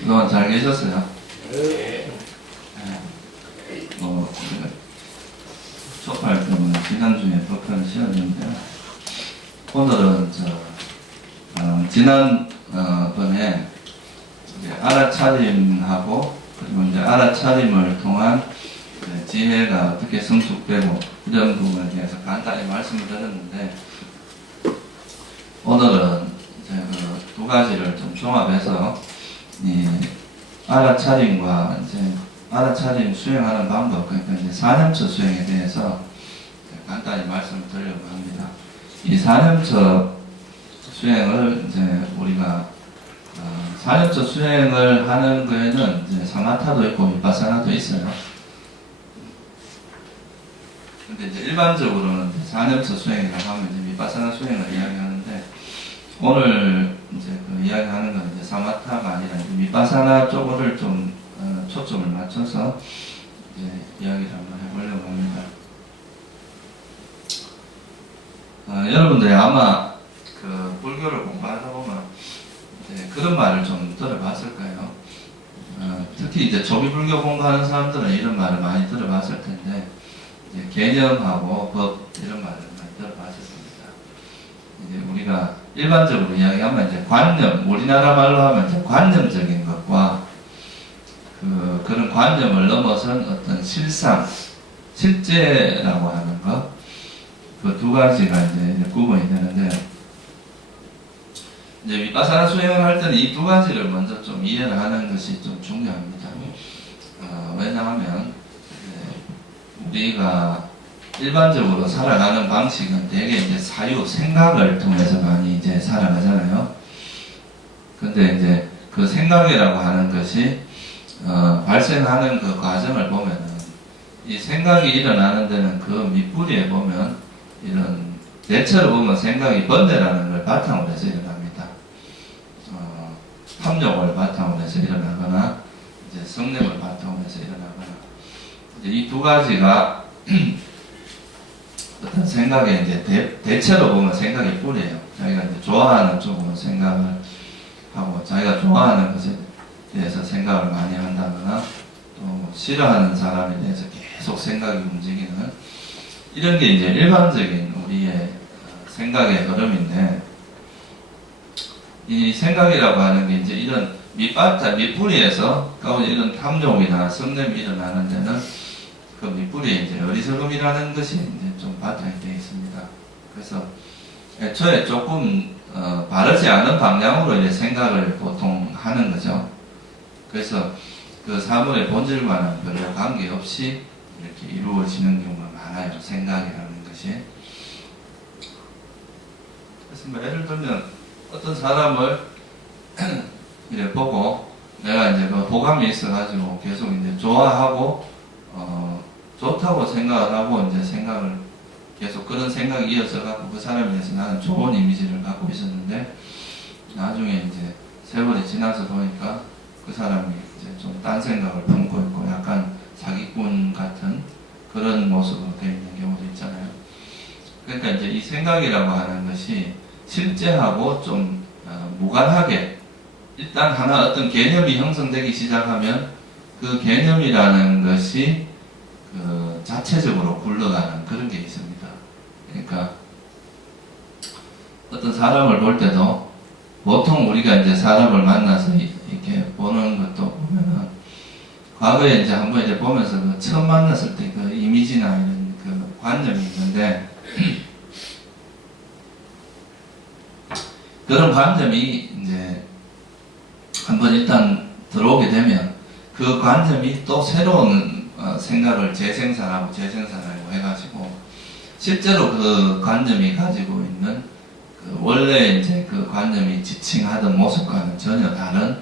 그동안 잘 계셨어요? 네. 촉발 때문에 지난주에 법회를 쉬었는데요. 오늘은 지난 번에 이제 알아차림하고 그리고 이제 알아차림을 통한 지혜가 어떻게 성숙되고 이런 부분에 대해서 간단히 말씀을 드렸는데, 오늘은 이제 그 두 가지를 좀 종합해서 이 알아차림과 이제 알아차림 수행하는 방법, 그러니까 이제 사념처 수행에 대해서 간단히 말씀을 드리려고 합니다. 이 사념처 수행을 이제 우리가 사념처 수행을 하는 거에는 이제 사마타도 있고 미파사나도 있어요. 근데 이제 일반적으로는 사념처 수행이라고 하면 이제 미파사나 수행을 이야기하는데, 오늘 이제 그 이야기하는 건 이제 사마타가 아니라 이제 미파사나 쪽을 좀 초점을 맞춰서 이제 이야기를 한번 해보려고 합니다. 여러분들이 아마 그 불교를 공부하다 보면 이제 그런 말을 좀 들어봤을 거예요. 특히 이제 조기 불교 공부하는 사람들은 이런 말을 많이 들어봤을 텐데, 이제 개념하고 법 이런 말을 많이 들어봤을 겁니다. 이제 우리가 일반적으로 이야기하면 이제 관념, 우리나라 말로 하면 이제 관념적인 것과 그런 관념을 넘어선 어떤 실상, 실제라고 하는 것, 그 두 가지가 이제 구분이 되는데, 이제 미파사나 수행을 할 때는 이 두 가지를 먼저 좀 이해를 하는 것이 좀 중요합니다. 왜냐하면 우리가 일반적으로 살아가는 방식은 되게 이제 사유, 생각을 통해서 많이 이제 살아가잖아요. 근데 이제 그 생각이라고 하는 것이 발생하는 그 과정을 보면은, 이 생각이 일어나는 데는 그 밑뿌리에 보면 이런 대체로 보면 생각이 번뇌라는 걸 바탕으로 해서 일어납니다. 탐욕을 바탕으로 해서 일어나거나 이제 성냄을 바탕으로 해서 일어나거나, 이제 이 두 가지가 어떤 생각에 이제 대체로 보면 생각이 뿌리예요. 자기가 이제 좋아하는 쪽으로 생각을 하고, 자기가 좋아하는 것에 대해서 생각을 많이 한다거나, 또 싫어하는 사람에 대해서 계속 생각이 움직이는, 이런 게 이제 일반적인 우리의 생각의 흐름인데, 이 생각이라고 하는 게 이제 이런 밑뿌리에서 이런 탐욕이나 성냄이 일어나는 데는 그 밑뿌리에 이제 어리석음이라는 것이 이제 좀 바탕이 되어 있습니다. 그래서 애초에 조금 바르지 않은 방향으로 이제 생각을 보통 하는 거죠. 그래서 그 사물의 본질과는 별로 관계없이 이렇게 이루어지는 경우가 많아요. 생각이라는 것이. 그래서 뭐 예를 들면 어떤 사람을 이렇게 보고 내가 이제 그 호감이 있어가지고 계속 이제 좋아하고 좋다고 생각을 하고 이제 생각을 계속 그런 생각이 이어져 갖고 그 사람에 대해서 나는 좋은 이미지를 갖고 있었는데, 나중에 이제 세월이 지나서 보니까 그 사람이 이제 좀 딴 생각을 품고 있고 약간 사기꾼 같은 그런 모습으로 되어 있는 경우도 있잖아요. 그러니까 이제 이 생각이라고 하는 것이 실제하고 좀 무관하게 일단 하나 어떤 개념이 형성되기 시작하면 그 개념이라는 것이 그 자체적으로 굴러가는 그런 게 있습니다. 그러니까 어떤 사람을 볼 때도 보통 우리가 이제 사람을 만나서 이렇게 보는 것도 보면은, 과거에 이제 한번 이제 보면서 그 처음 만났을 때 그 이미지나 이런 그 관념이 있는데, 그런 관념이 이제 한번 일단 들어오게 되면 그 관념이 또 새로운 생각을 재생산하고 해가지고 실제로 그 관념이 가지고 있는 그 원래 이제 그 관념이 지칭하던 모습과는 전혀 다른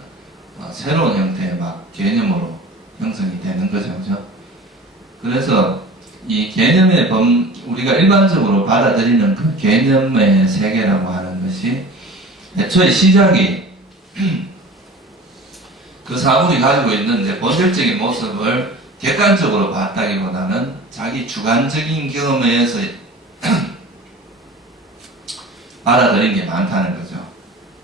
새로운 형태의 막 개념으로 형성이 되는 거죠. 그죠? 그래서 이 개념의 우리가 일반적으로 받아들이는 그 개념의 세계라고 하는 것이 애초에 시작이 그 사물이 가지고 있는 이제 본질적인 모습을 객관적으로 봤다기보다는 자기 주관적인 경험에 의해서 받아들인 게 많다는 거죠.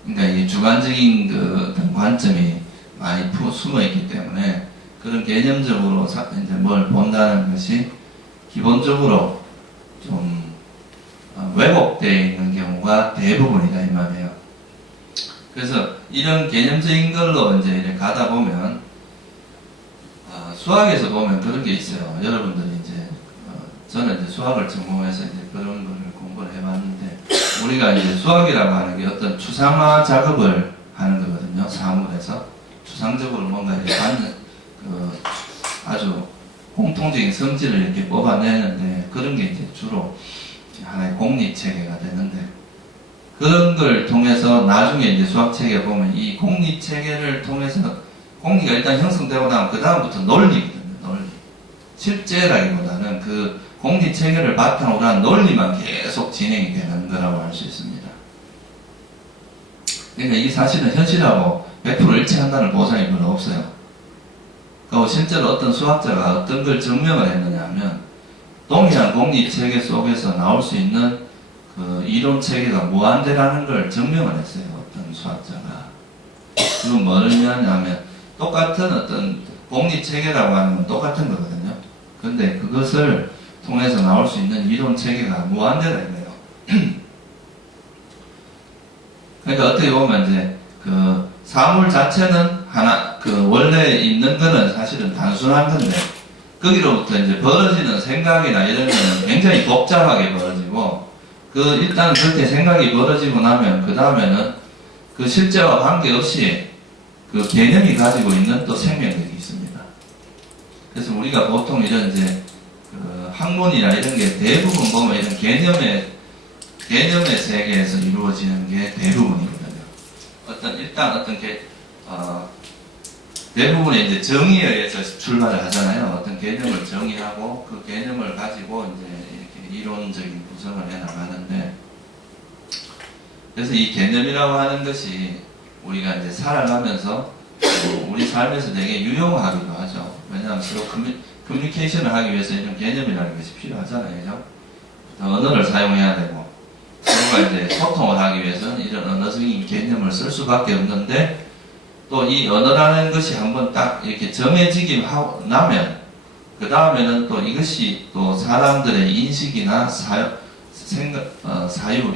그러니까 이 주관적인 그 어떤 관점이 많이 숨어 있기 때문에 그런 개념적으로 이제 뭘 본다는 것이 기본적으로 좀 왜곡되어 있는 경우가 대부분이다 이 말이에요. 그래서 이런 개념적인 걸로 이제 이렇게 가다 보면 수학에서 보면 그런 게 있어요. 여러분들이 이제 저는 이제 수학을 전공해서 이제 그런 거를 공부를 해봤는데 우리가 이제 수학이라고 하는 게 어떤 추상화 작업을 하는 거거든요. 사물에서 추상적으로 뭔가 이렇게 받는 아주 공통적인 성질을 이렇게 뽑아내는데 그런 게 이제 주로 하나의 공리 체계가 되는데 그런 걸 통해서 나중에 이제 수학 체계 보면 이 공리 체계를 통해서 공리가 일단 형성되고 나면 그 다음부터 논리거든요. 논리. 실제라기보다는 그 공리 체계를 바탕으로 한 논리만 계속 진행이 되는 거라고 할 수 있습니다. 그러니까 이게 사실은 현실하고 100% 일치한다는 보장이 별로 없어요. 그리고 실제로 어떤 수학자가 어떤 걸 증명을 했느냐 하면 동일한 공리 체계 속에서 나올 수 있는 그 이론 체계가 무한대라는 걸 증명을 했어요. 어떤 수학자가. 그건 뭐냐면 똑같은 어떤 공리 체계라고 하는 건 똑같은 거거든요. 근데 그것을 통해서 나올 수 있는 이론 체계가 무한대다 이거예요. 그러니까 어떻게 보면 이제 그 사물 자체는 하나 그 원래 있는 거는 사실은 단순한 건데 거기로부터 이제 벌어지는 생각이나 이런 거는 굉장히 복잡하게 벌어지고 그 일단 그렇게 생각이 벌어지고 나면 그 다음에는 그 실제와 관계없이 그 개념이 가지고 있는 또 생명력이 있습니다. 그래서 우리가 보통 이런 이제 그 학문이나 이런 게 대부분 보면 이런 개념의 세계에서 이루어지는 게 대부분이거든요. 일단 어떤 대부분의 이제 정의에 의해서 출발을 하잖아요. 어떤 개념을 정의하고 그 개념을 가지고 이제 이렇게 이론적인 구성을 해 나가는데 그래서 이 개념이라고 하는 것이 우리가 이제 살아가면서 우리 삶에서 되게 유용하기도 하죠. 왜냐하면 서로 커뮤니케이션을 하기 위해서 이런 개념이라는 것이 필요하잖아요. 그죠? 언어를 사용해야 되고 서로가 이제 소통을 하기 위해서는 이런 언어적인 개념을 쓸 수밖에 없는데 또 이 언어라는 것이 한번 딱 이렇게 정해지기 나면 그 다음에는 또 이것이 또 사람들의 인식이나 사유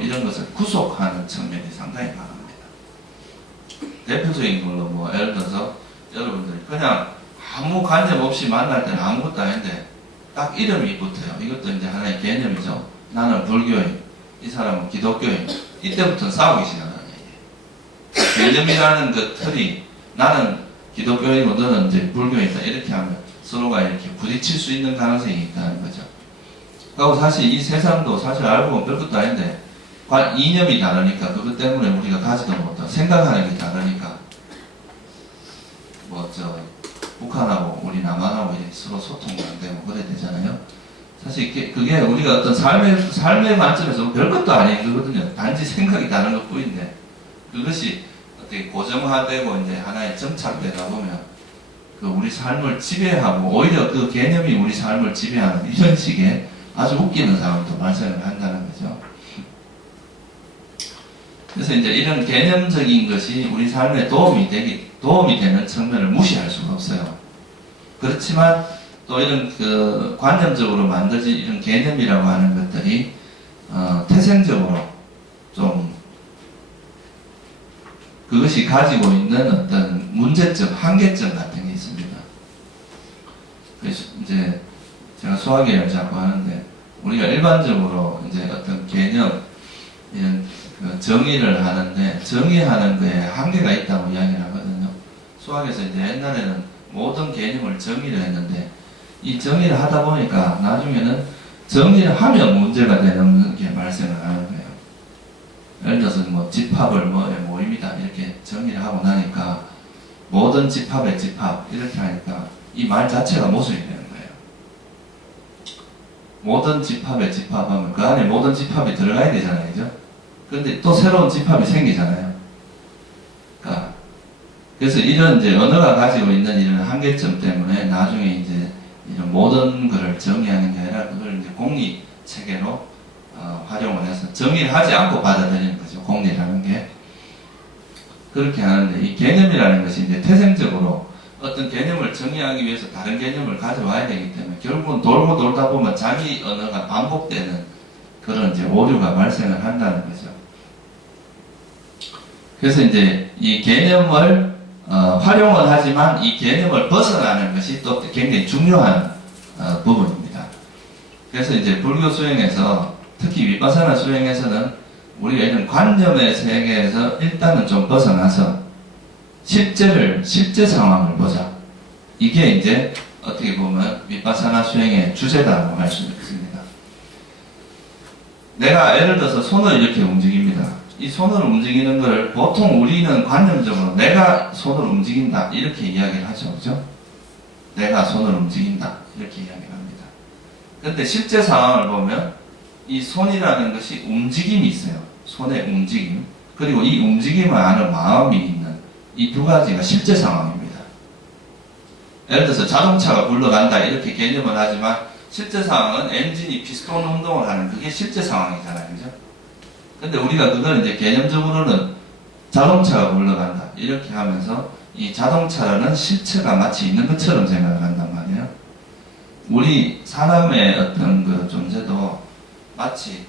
이런 것을 구속하는 측면이 상당히 강합니다. 대표적인 걸로 뭐 예를 들어서 여러분들이 그냥 아무 관념 없이 만날 때는 아무것도 아닌데 딱 이름이 붙어요. 이것도 이제 하나의 개념이죠. 나는 불교인, 이 사람은 기독교인. 이때부터는 싸우기 시작하는 얘기예요. 개념이라는 그 틀이 나는 기독교인이고 너는 이제 불교인이다 이렇게 하면 서로가 이렇게 부딪힐 수 있는 가능성이 있다는 거죠. 그리고 사실 이 세상도 사실 알고 보면 별것도 아닌데 이념이 다르니까 그것 때문에 우리가 가지도 못하고 생각하는 게 다르니까 북한하고 우리 남한하고 서로 소통도 안 되고 그래야 되잖아요. 사실 그게 우리가 어떤 삶의 관점에서 별것도 아닌 거거든요. 단지 생각이 다른 것 뿐인데 그것이 어떻게 고정화되고 이제 하나의 정착되다 보면 그 우리 삶을 지배하고 오히려 그 개념이 우리 삶을 지배하는 이런 식의 아주 웃기는 상황도 발생을 한다는 거죠. 그래서 이제 이런 개념적인 것이 우리 삶에 도움이 되는 측면을 무시할 수가 없어요. 그렇지만 또 이런 그 관념적으로 만들어진 이런 개념이라고 하는 것들이 태생적으로 좀 그것이 가지고 있는 어떤 문제점, 한계점 같은 게 있습니다. 그래서 이제 제가 수학이라고 자꾸 하는데 우리가 일반적으로 이제 어떤 개념 이런 그 정의를 하는데 정의하는 거에 한계가 있다고 이야기를 하거든요. 수학에서 이제 옛날에는 모든 개념을 정의를 했는데 이 정의를 하다 보니까 나중에는 정의를 하면 문제가 되는 게 발생을 하는 거예요. 예를 들어서 뭐 집합을 뭐의 모임이다 이렇게 정의를 하고 나니까 모든 집합의 집합 이렇게 하니까 이 말 자체가 모순이 되는 거예요. 모든 집합의 집합하면 그 안에 모든 집합이 들어가야 되잖아요. 그죠? 그런데 또 새로운 집합이 생기잖아요. 그러니까 그래서 이런 이제 언어가 가지고 있는 이런 한계점 때문에 나중에 이제 이런 모든 것을 정의하는 게 아니라 그걸 이제 공리 체계로 활용을 해서 정의를 하지 않고 받아들이는 거죠. 공리라는 게. 그렇게 하는데 이 개념이라는 것이 이제 태생적으로 어떤 개념을 정의하기 위해서 다른 개념을 가져와야 되기 때문에 결국은 돌고 돌다 보면 자기 언어가 반복되는 그런 이제 오류가 발생을 한다는 거죠. 그래서 이제 이 개념을 활용은 하지만 이 개념을 벗어나는 것이 또 굉장히 중요한 부분입니다. 그래서 이제 불교 수행에서 특히 위파사나 수행에서는 우리가 이런 관념의 세계에서 일단은 좀 벗어나서 실제 상황을 보자. 이게 이제 어떻게 보면 위파사나 수행의 주제다라고 할 수 있습니다. 내가 예를 들어서 손을 이렇게 움직입니다. 이 손을 움직이는 걸 보통 우리는 관념적으로 내가 손을 움직인다 이렇게 이야기를 하죠. 그죠? 내가 손을 움직인다 이렇게 이야기를 합니다. 그런데 실제 상황을 보면 이 손이라는 것이 움직임이 있어요. 손의 움직임 그리고 이 움직임을 아는 마음이 있는 이 두 가지가 실제 상황입니다. 예를 들어서 자동차가 굴러간다 이렇게 개념을 하지만 실제 상황은 엔진이 피스톤 운동을 하는 그게 실제 상황이잖아요. 그죠? 근데 우리가 그걸 이제 개념적으로는 자동차가 굴러간다 이렇게 하면서 이 자동차라는 실체가 마치 있는 것처럼 생각을 한단 말이에요. 우리 사람의 어떤 그 존재도 마치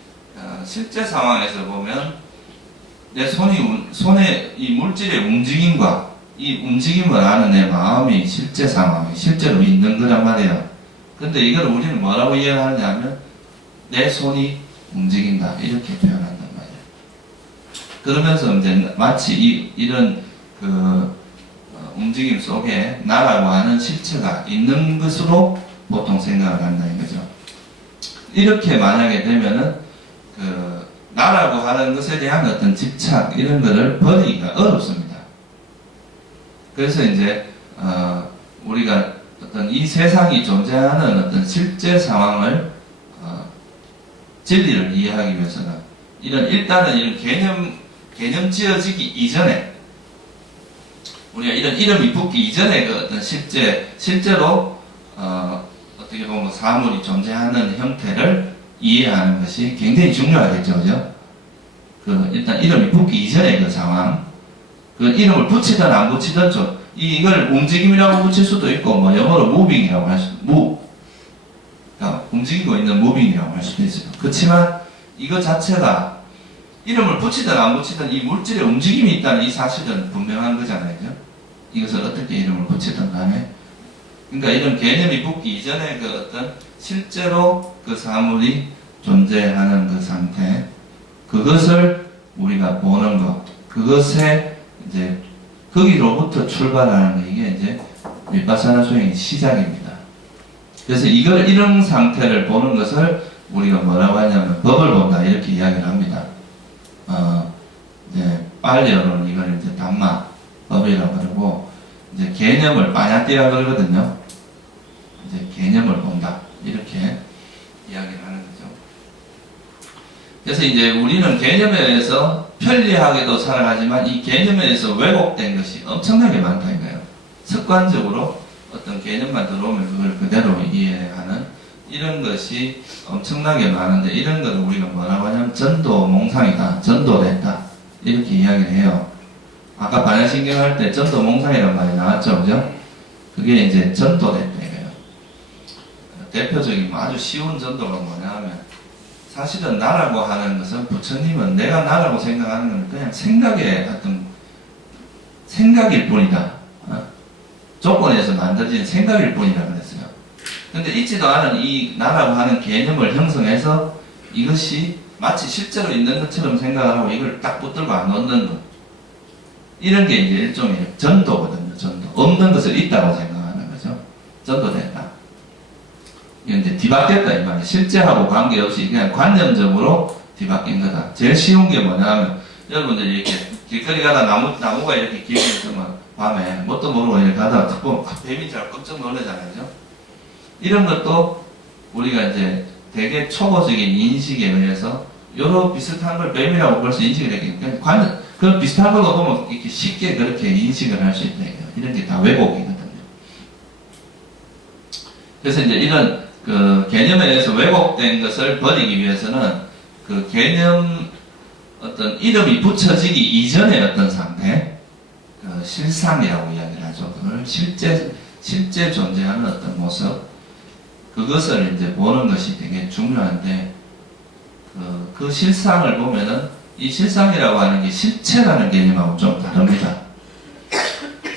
실제 상황에서 보면 내 손의 이 물질의 움직임과 이 움직임을 아는 내 마음이 실제 상황이 실제로 있는 거란 말이에요. 근데 이걸 우리는 뭐라고 이해하느냐면 내 손이 움직인다 이렇게 표현한단 말이에요. 그러면서 이제 마치 이런 그 움직임 속에 나라고 하는 실체가 있는 것으로 보통 생각을 한다는 거죠. 이렇게 만약에 되면은 그 나라고 하는 것에 대한 어떤 집착 이런 거를 버리기가 어렵습니다. 그래서 이제 우리가 어떤 이 세상이 존재하는 어떤 실제 상황을 진리를 이해하기 위해서는 일단은 이런 개념 지어지기 이전에 우리가 이런 이름이 붙기 이전에 그 어떤 실제로 어떻게 보면 사물이 존재하는 형태를 이해하는 것이 굉장히 중요하겠죠, 그죠? 일단 이름이 붙기 이전에 그 상황, 그 이름을 붙이든 안 붙이든 이걸 움직임이라고 붙일 수도 있고, 뭐 영어로 moving이라고 할 수도, 그러니까 움직이고 있는 moving이라고 할 수도 있어요. 그렇지만 이거 자체가 이름을 붙이든 안 붙이든 이 물질의 움직임이 있다는 이 사실은 분명한 거잖아요, 그죠? 이것을 어떻게 이름을 붙이든 간에. 그러니까 이런 개념이 붙기 이전에 그 어떤 실제로 그 사물이 존재하는 그 상태, 그것을 우리가 보는 것, 그것에 이제 거기로부터 출발하는 게 이게 이제 위파사나 수행의 시작입니다. 그래서 이런 상태를 보는 것을 우리가 뭐라고 하냐면 법을 본다 이렇게 이야기를 합니다. 이제 빨리어로는 이걸 이제 담마 법이라고 그러고 이제 개념을 빠냐띠라 그러거든요. 이제 개념을 본다 이렇게 이야기를 하는 거죠. 그래서 이제 우리는 개념에 의해서 편리하게도 살아가지만 이 개념에 의해서 왜곡된 것이 엄청나게 많다 이거예요. 습관적으로 어떤 개념만 들어오면 그걸 그대로 이해하는 이런 것이 엄청나게 많은데 이런 것을 우리가 뭐라고 하냐면 전도몽상이다, 전도됐다 이렇게 이야기를 해요. 아까 반야신경 할 때 전도몽상이라는 말이 나왔죠, 그죠? 그게 이제 전도됐다 이거예요. 대표적인 아주 쉬운 전도가 뭐냐 하면 사실은 나라고 하는 것은 부처님은 내가 나라고 생각하는 건 그냥 생각의 어떤 생각일 뿐이다. 조건에서 만들어진 생각일 뿐이라 그랬어요. 근데 있지도 않은 이 나라고 하는 개념을 형성해서 이것이 마치 실제로 있는 것처럼 생각을 하고 이걸 딱 붙들고 안 놓는 것. 이런 게 이제 일종의 전도거든요. 전도. 없는 것을 있다고 생각하는 거죠. 전도됐다. 이건 이제 뒤바뀌었다 이 말이에요. 실제하고 관계없이 그냥 관념적으로 뒤바뀐 거다. 제일 쉬운 게 뭐냐 하면 여러분들 이렇게 길거리 가다 나무가 이렇게 길게 있으면 밤에 뭣도 모르고 이렇게 가다가 딱 보면 뱀인 줄 알고 깜짝 놀라잖아요. 그죠? 이런 것도 우리가 이제 되게 초보적인 인식에 의해서 여러 비슷한 걸 뱀이라고 벌써 인식을 했기 때문에 그 비슷한 걸로 보면 이렇게 쉽게 그렇게 인식을 할 수 있다. 이런 게 다 왜곡이거든요. 그래서 이제 이런 그 개념에 의해서 왜곡된 것을 버리기 위해서는 그 개념 어떤 이름이 붙여지기 이전의 어떤 상태, 그 실상이라고 이야기를 하죠. 그걸 실제 존재하는 어떤 모습, 그것을 이제 보는 것이 되게 중요한데, 그 실상을 보면은 이 실상이라고 하는 게 실체라는 개념하고 좀 다릅니다.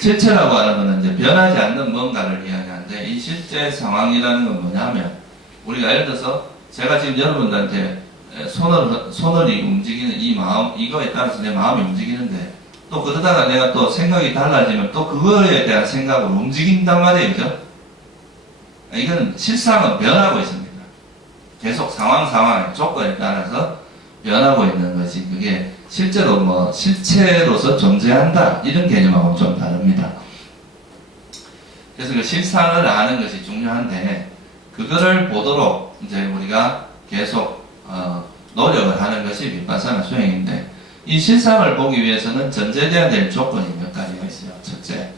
실체라고 하는 것은 이제 변하지 않는 뭔가를 이야기하는데, 이 실제 상황이라는 건 뭐냐면, 우리가 예를 들어서 제가 지금 여러분들한테 손을 움직이는 이 마음, 이거에 따라서 내 마음이 움직이는데, 또 그러다가 내가 또 생각이 달라지면 또 그거에 대한 생각으로 움직인단 말이에요. 그죠? 이건 실상은 변하고 있습니다. 계속 상황의 조건에 따라서 변하고 있는 것이, 그게 실제로 뭐 실체로서 존재한다 이런 개념하고 좀 다릅니다. 그래서 그 실상을 아는 것이 중요한데, 그거를 보도록 이제 우리가 계속 노력을 하는 것이 비파사나 수행인데, 이 실상을 보기 위해서는 전제되어야 될 조건이 몇 가지가 있어요. 첫째,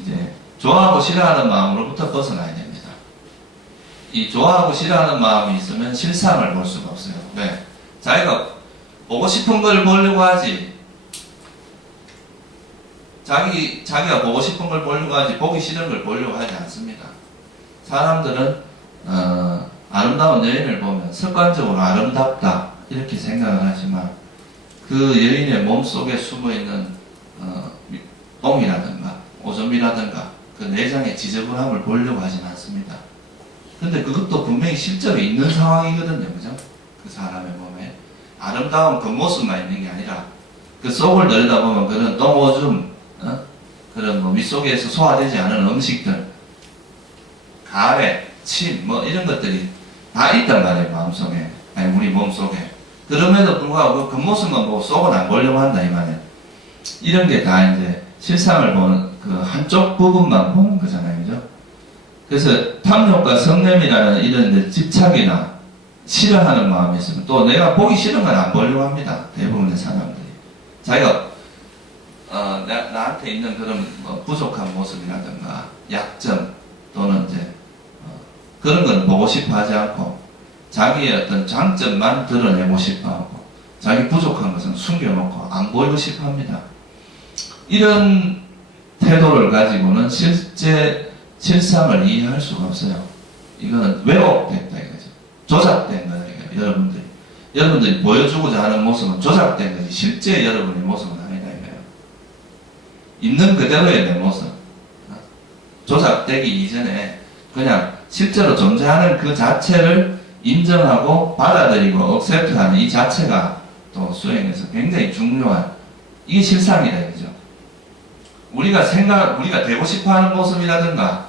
이제 좋아하고 싫어하는 마음으로부터 벗어나야 됩니다. 이 좋아하고 싫어하는 마음이 있으면 실상을 볼 수가 없어요. 왜? 자기가 보고 싶은 걸 보려고 하지, 자기가 보고 싶은 걸 보려고 하지, 보기 싫은 걸 보려고 하지 않습니다. 사람들은 아름다운 여인을 보면 습관적으로 아름답다 이렇게 생각을 하지만, 그 여인의 몸속에 숨어있는 똥이라든가 오줌이라든가 그 내장의 지저분함을 보려고 하진 않습니다. 근데 그것도 분명히 실제로 있는 상황이거든요. 그죠? 그 사람의 몸에 아름다운 겉모습만 있는 게 아니라 그 속을 들여다보면 그런 똥, 오줌, 그런 뭐 윗속에서 소화되지 않은 음식들, 가래, 침, 뭐 이런 것들이 다 있단 말이에요. 마음속에, 아니 우리 몸속에. 그럼에도 불구하고 그 겉모습만 보고 속은 안 보려고 한다 이 말이에요. 이런 게 다 이제 실상을 보는 그 한쪽 부분만 보는 거잖아요. 그죠? 그래서 탐욕과 성냄이라는 이런 이제 집착이나 싫어하는 마음이 있으면, 또 내가 보기 싫은 건 안 보려고 합니다. 대부분의 사람들이. 자기가 나한테 있는 그런 뭐 부족한 모습이라든가 약점 또는 이제 그런 건 보고 싶어 하지 않고, 자기의 어떤 장점만 드러내고 싶어 하고, 자기 부족한 것은 숨겨놓고 안 보이고 싶어 합니다. 이런 태도를 가지고는 실상을 이해할 수가 없어요. 이거는 왜곡됐다 이거죠. 조작된 거다 이거예요. 여러분들이 보여주고자 하는 모습은 조작된 거지, 실제 여러분의 모습은 아니다 이거예요. 있는 그대로의 내 모습, 조작되기 이전에 그냥 실제로 존재하는 그 자체를 인정하고 받아들이고 억셉트하는 이 자체가 또 수행에서 굉장히 중요한, 이게 실상이다 이거죠. 우리가 되고 싶어 하는 모습이라든가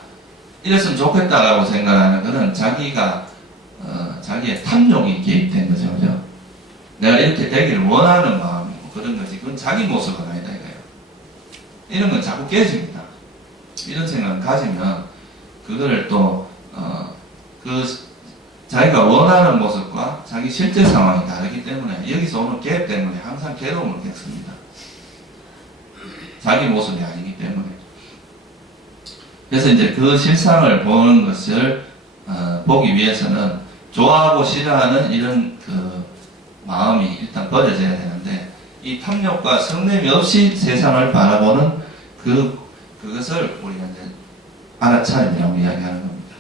이랬으면 좋겠다라고 생각하는 것은 자기의 탐욕이 개입된 거죠. 그죠? 내가 이렇게 되기를 원하는 마음이고 그런 거지, 그건 자기 모습은 아니다 이거예요. 이런 건 자꾸 깨집니다. 이런 생각을 가지면 그거를 또 자기가 원하는 모습과 자기 실제 상황이 다르기 때문에 여기서 오는 갭 때문에 항상 괴로움을 겪습니다. 자기 모습이 아니기 때문에. 그래서 이제 그 실상을 보는 것을 보기 위해서는 좋아하고 싫어하는 이런 그 마음이 일단 버려져야 되는데, 이 탐욕과 성냄이 없이 세상을 바라보는 그것을 우리가 이제 알아차림이라고 이야기하는 겁니다.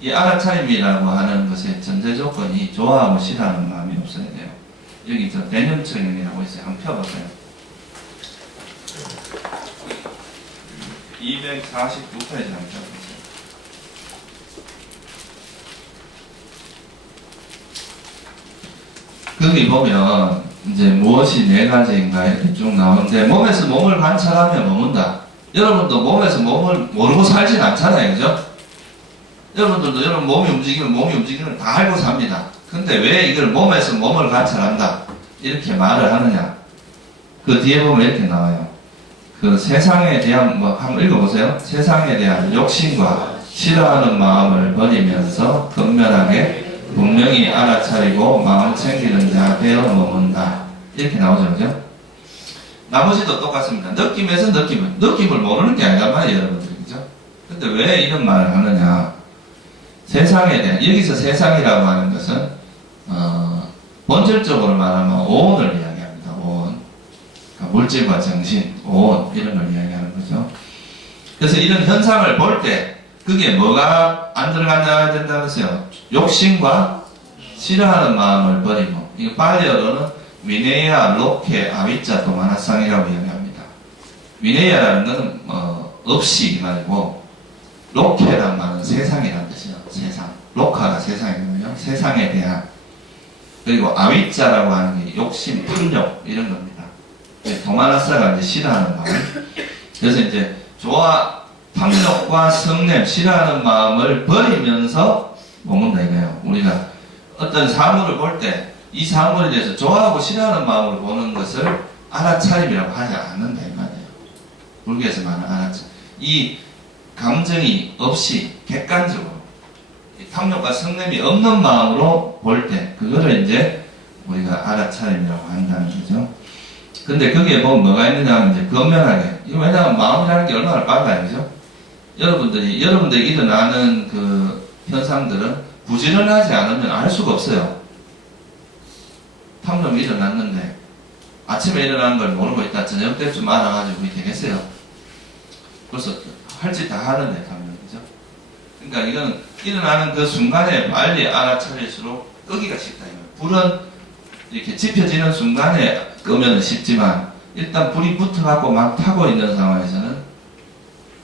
이 알아차림이라고 하는 것의 전제 조건이 좋아하고 싫어하는 마음이 없어야 돼요. 여기 저 대념청형이라고 있어요. 한번 펴보세요. 249페이지 한번 펴보세요. 거기 보면 이제 무엇이 네 가지인가 이렇게 쭉 나오는데, 몸에서 몸을 관찰하며 머문다. 여러분도 몸에서 몸을 모르고 살진 않잖아요. 그죠? 여러분들도 여러분 몸이 움직이는 걸 다 알고 삽니다. 근데 왜 이걸 몸에서 몸을 관찰한다 이렇게 말을 하느냐? 그 뒤에 보면 이렇게 나와요. 그 세상에 대한, 뭐 한번 읽어보세요. 세상에 대한 욕심과 싫어하는 마음을 버리면서 근면하게 분명히 알아차리고 마음 챙기는 자 되어 머문다. 이렇게 나오죠. 그죠? 나머지도 똑같습니다. 느낌을 모르는 게 아니란 말이에요, 여러분들. 그죠? 근데 왜 이런 말을 하느냐? 세상에 대한, 여기서 세상이라고 하는 것은, 본질적으로 말하면 오온을 이야기합니다. 오온. 그러니까 물질과 정신, 온 이런 걸 이야기하는 거죠. 그래서 이런 현상을 볼 때 그게 뭐가 안 들어간다 된다고 했어요. 욕심과 싫어하는 마음을 버리고, 이거 빨리어로는 위네야, 로케, 아위자, 도마나상이라고 이야기합니다. 위네야라는 것은 없이 이 말이고, 로케라는 말은 세상이라는 뜻이에요. 세상. 로카가 세상이거든요. 세상에 대한. 그리고 아위자라고 하는 게 욕심, 탐욕 이런 겁니다. 도마나사가 이제 싫어하는 마음. 그래서 이제 탐욕과 성냄, 싫어하는 마음을 버리면서 먹는다 이거예요. 우리가 어떤 사물을 볼 때 이 사물에 대해서 좋아하고 싫어하는 마음으로 보는 것을 알아차림이라고 하지 않는다 이 말이에요. 불교에서 말하는 알아차림. 이 감정이 없이 객관적으로 탐욕과 성냄이 없는 마음으로 볼 때 그거를 이제 우리가 알아차림이라고 한다는 거죠. 근데 거기에 보면 뭐가 있느냐 하면 이제 건면하게. 왜냐하면 마음이라는 게 얼마나 빨라요, 그죠? 여러분들이 일어나는 그 현상들은 부지런하지 않으면 알 수가 없어요. 탐욕이 일어났는데 아침에 일어나는 걸 모르고 있다 저녁 때쯤 알아가지고 그게 되겠어요. 벌써 할 짓 다 하는데 탐욕이죠. 그러니까 이거는 일어나는 그 순간에 빨리 알아차릴수록 끄기가 쉽다. 불은 이렇게 지펴지는 순간에 끄면 쉽지만 일단 불이 붙어갖고 막 타고 있는 상황에서는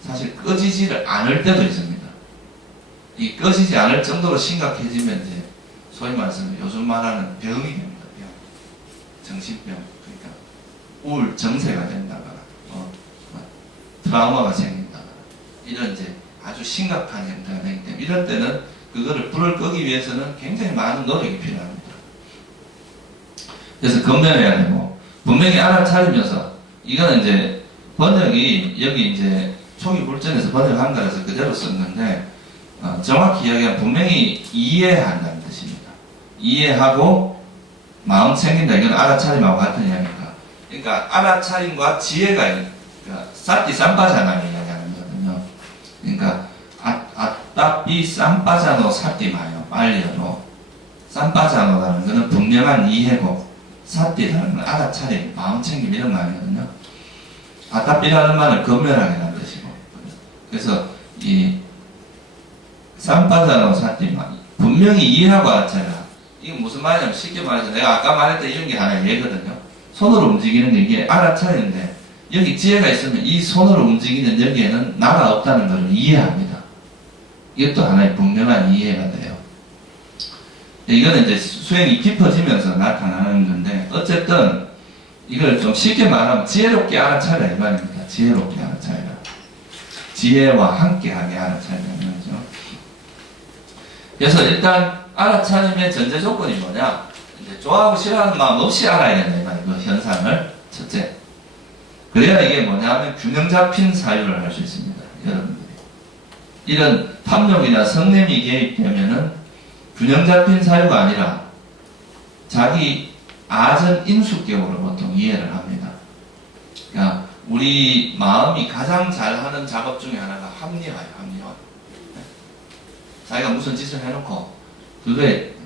사실 꺼지지를 않을 때도 있습니다. 이 꺼지지 않을 정도로 심각해지면 이제 소위 말해서 요즘 말하는 병이 됩니다. 병. 정신병. 그러니까 우울 정세가 된다거나 트라우마가 생긴다거나 이런 이제 아주 심각한 형태가 되기 때문에 이럴 때는 그거를 불을 끄기 위해서는 굉장히 많은 노력이 필요합니다. 그래서 건면해야 되고 분명히 알아차리면서 이거는 이제 번역이 여기 이제 초기 불전에서 번역한 거라서 그대로 썼는데 정확히 이야기하면 분명히 이해한다는 뜻입니다. 이해하고 마음 챙긴다. 이건 알아차림하고 같은 이야기입니다. 그러니까 알아차림과 지혜가 그러니까 사띠 쌈바자나를 이야기하는 거거든요. 그러니까 아따삐 쌈바자노 사띠마요. 말리어로 쌈바자노라는 것은 분명한 이해고 사띠라는 건 알아차림, 마음 챙김 이런 말이거든요. 아따삐라는 말은 건면하게라는 뜻이고 그래서 이 쌈바자노 사띠마 분명히 이해하고 알아차리라. 이건 무슨 말이냐면 쉽게 말해서 내가 아까 말했던 이런 게 하나의 예거든요. 손으로 움직이는 게 이게 알아차리는데 여기 지혜가 있으면 이 손으로 움직이는 여기에는 나가 없다는 것을 이해합니다. 이것도 하나의 분명한 이해가 돼요. 이거는 이제 수행이 깊어지면서 나타나는 건데 어쨌든 이걸 좀 쉽게 말하면 지혜롭게 알아차리라 이 말입니다. 지혜롭게 알아차리라. 지혜와 함께하게 알아차리라는 거죠. 그래서 일단 알아차림의 전제 조건이 뭐냐? 이제 좋아하고 싫어하는 마음 없이 알아야 된다 이 말이에요. 그 현상을 첫째. 그래야 이게 뭐냐면 균형 잡힌 사유를 할 수 있습니다. 여러분들이 이런 탐욕이나 성냄이 개입되면은 균형 잡힌 사유가 아니라 자기 아전 인수격으로 보통 이해를 합니다. 그러니까 우리 마음이 가장 잘하는 작업 중에 하나가 합리화예요. 합리화. 자기가 무슨 짓을 해놓고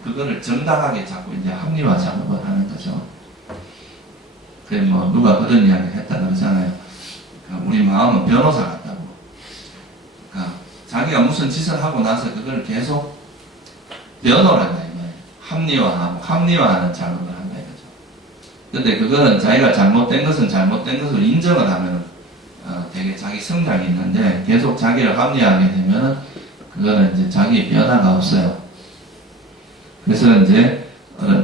그거를 정당하게 자꾸 이제 합리화 작업을 하는 거죠. 그래 뭐 누가 그런 이야기를 했다 그러잖아요. 그러니까 우리 마음은 변호사 같다고. 그러니까 자기가 무슨 짓을 하고 나서 그걸 계속 변호를 한다 이거예요. 합리화하는 작업을 한다 이거죠. 근데 그거는 자기가 잘못된 것은 잘못된 것을 인정을 하면 되게 자기 성장이 있는데 계속 자기를 합리화하게 되면은 그거는 이제 자기의 변화가 없어요. 그래서 이제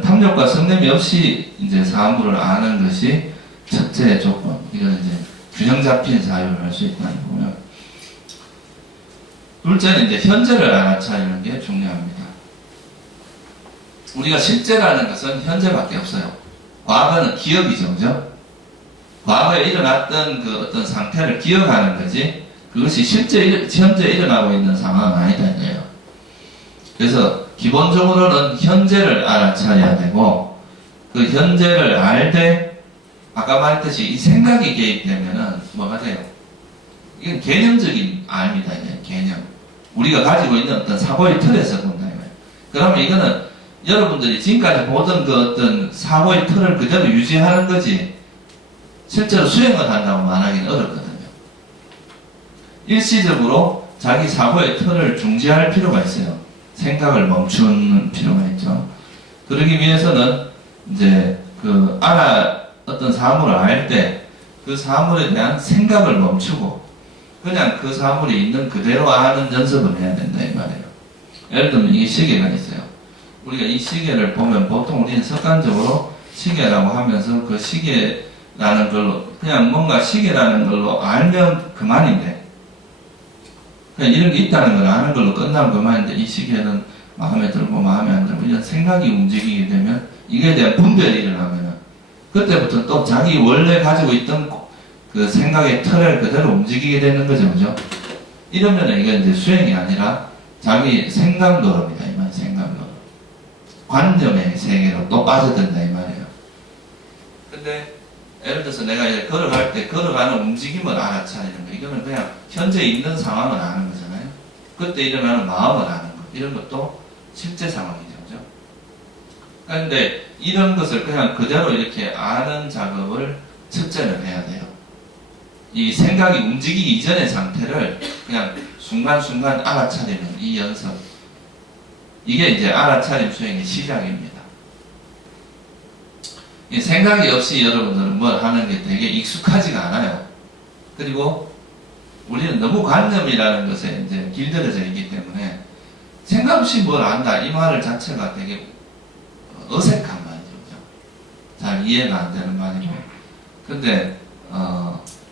탐욕과 성냄이 없이 이제 사물을 아는 것이 첫째 조건. 이건 이제 균형 잡힌 사유를 할 수 있다는 거고요. 둘째는 이제 현재를 알아차리는 게 중요합니다. 우리가 실제라는 것은 현재밖에 없어요. 과거는 기억이죠, 그죠? 과거에 일어났던 그 어떤 상태를 기억하는 거지, 그것이 현재 일어나고 있는 상황은 아니다, 이거예요. 그래서 기본적으로는 현재를 알아차려야 되고, 그 현재를 알되, 아까 말했듯이 이 생각이 개입되면은 뭐가 돼요? 이건 개념적인 알입니다, 이게 개념. 우리가 가지고 있는 어떤 사고의 틀에서 본다, 이거예요. 그러면 이거는 여러분들이 지금까지 보던 그 어떤 사고의 틀을 그대로 유지하는 거지, 실제로 수행을 한다고 말하기는 어렵거든요. 일시적으로 자기 사고의 틀을 중지할 필요가 있어요. 생각을 멈추는 필요가 있죠. 그러기 위해서는 이제 어떤 사물을 알 때 그 사물에 대한 생각을 멈추고 그냥 그 사물이 있는 그대로 아는 연습을 해야 된다 이 말이에요. 예를 들면 이 시계가 있어요. 우리가 이 시계를 보면 보통 우리는 습관적으로 시계라고 하면서 그 시계라는 걸로 그냥 뭔가 시계라는 걸로 알면 그만인데 그냥 이런 게 있다는 걸 아는 걸로 끝나면 그만인데 이 시계는 마음에 들고 마음에 안 들고 이런 생각이 움직이게 되면 이거에 대한 분별이 일어나면 그때부터 또 자기 원래 가지고 있던 그 생각의 틀을 그대로 움직이게 되는 거죠, 그죠? 이러면 이건 이제 수행이 아니라 자기 생각노릇입니다, 이 말이에요, 생각노릇. 관념의 세계로 또 빠져든다, 이 말이에요. 근데, 예를 들어서 내가 이제 걸어갈 때 걸어가는 움직임을 알아차리는 거. 이거는 그냥 현재 있는 상황을 아는 거잖아요. 그때 일어나는 마음을 아는 거. 이런 것도 실제 상황이죠, 그죠? 그런데 이런 것을 그냥 그대로 이렇게 아는 작업을 첫째는 해야 돼요. 이 생각이 움직이기 이전의 상태를 그냥 순간순간 알아차리는 이 연습. 이게 이제 알아차림 수행의 시작입니다. 이 생각이 없이 여러분들은 뭘 하는 게 되게 익숙하지가 않아요. 그리고 우리는 너무 관념이라는 것에 이제 길들여져 있기 때문에 생각 없이 뭘 안다 이 말 자체가 되게 어색한 말이죠. 잘 이해가 안 되는 말이고. 근데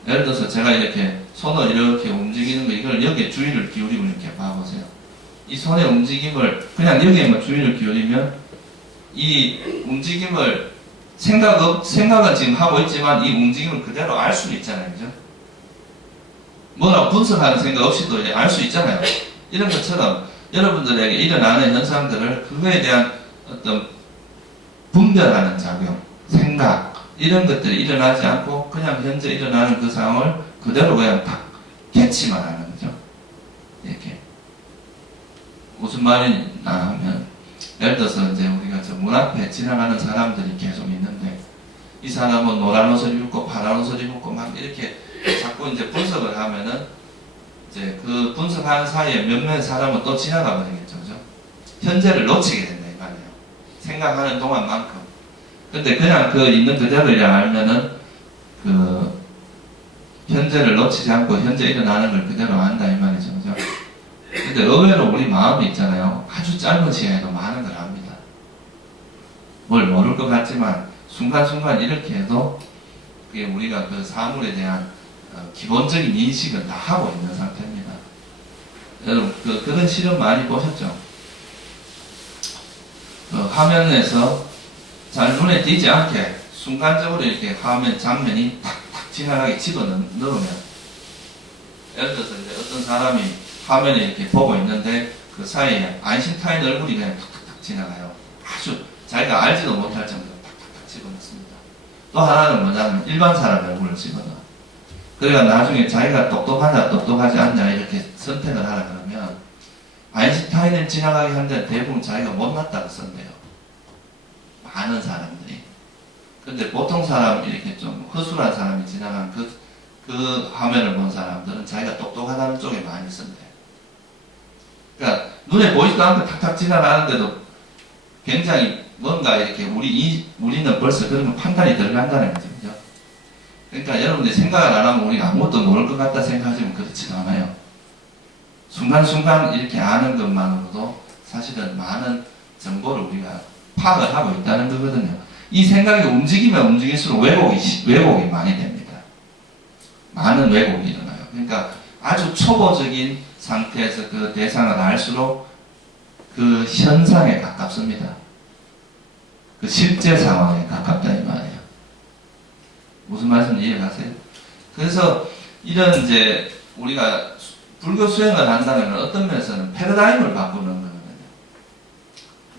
예를 들어서 제가 이렇게 손을 이렇게 움직이는 거 이걸 여기에 주의를 기울이고 이렇게 봐보세요. 이 손의 움직임을 그냥 여기에만 주의를 기울이면 이 움직임을 생각은 지금 하고 있지만 이 움직임을 그대로 알 수는 있잖아요. 그죠? 뭐라고 분석하는 생각 없이도 이제 알 수 있잖아요. 이런 것처럼 여러분들에게 일어나는 현상들을 그거에 대한 어떤 분별하는 작용, 생각 이런 것들이 일어나지 않고 그냥 현재 일어나는 그 상황을 그대로 그냥 딱 캐치만 하는 거죠. 이렇게 무슨 말이냐 하면 예를 들어서 이제 우리가 저 문 앞에 지나가는 사람들이 계속 있는데 이 사람은 노란 옷을 입고 파란 옷을 입고 막 이렇게 자꾸 이제 분석을 하면은 이제 그 분석하는 사이에 몇몇 사람은 또 지나가 버리겠죠. 그죠? 현재를 놓치게 된다 이 말이에요. 생각하는 동안만큼. 근데 그냥 그 있는 그대로 알면은 그 현재를 놓치지 않고 현재 일어나는 걸 그대로 안다 이 말이죠. 그죠? 근데 의외로 우리 마음이 있잖아요. 아주 짧은 시간에도 많은 걸 압니다. 뭘 모를 것 같지만 순간순간 이렇게 해도 그게 우리가 그 사물에 대한 기본적인 인식은 다 하고 있는 상태입니다. 여러분 그런 실험 많이 보셨죠? 화면에서 잘 눈에 띄지 않게 순간적으로 이렇게 화면 장면이 탁탁 지나가게 집어넣으면 예를 들어서 이제 어떤 사람이 화면에 이렇게 보고 있는데 그 사이에 아인슈타인 얼굴이 그냥 탁탁탁 지나가요. 아주 자기가 알지도 못할 정도로 탁탁탁 집어넣습니다. 또 하나는 뭐냐면 일반 사람 얼굴을 집어넣어. 그러니까 나중에 자기가 똑똑하냐 똑똑하지 않냐 이렇게 선택을 하라 그러면 아인슈타인을 지나가게 하는데 대부분 자기가 못났다고 쓴대요. 많은 사람들이. 근데 보통 사람 이렇게 좀 허술한 사람이 지나간 그 화면을 본 사람들은 자기가 똑똑하다는 쪽에 많이 쓴대요. 그러니까 눈에 보이지도 않고 탁탁 지나가는데도 굉장히 뭔가 이렇게 우리는 벌써 그런 판단이 들어간다는 거죠. 그죠? 그러니까 여러분들이 생각을 안 하면 우리가 아무것도 모를 것 같다 생각하시면 그렇지 않아요. 순간순간 이렇게 아는 것만으로도 사실은 많은 정보를 우리가 파악을 하고 있다는 거거든요. 이 생각이 움직이면 움직일수록 왜곡이 많이 됩니다. 많은 왜곡이 일어나요. 그러니까 아주 초보적인 상태에서 그 대상을 알수록 그 현상에 가깝습니다. 그 실제 상황에 가깝다 이 말이에요. 무슨 말씀인지 이해가세요? 그래서 이런 이제 우리가 불교 수행을 한다는 건 어떤 면에서는 패러다임을 바꾸는 거거든요.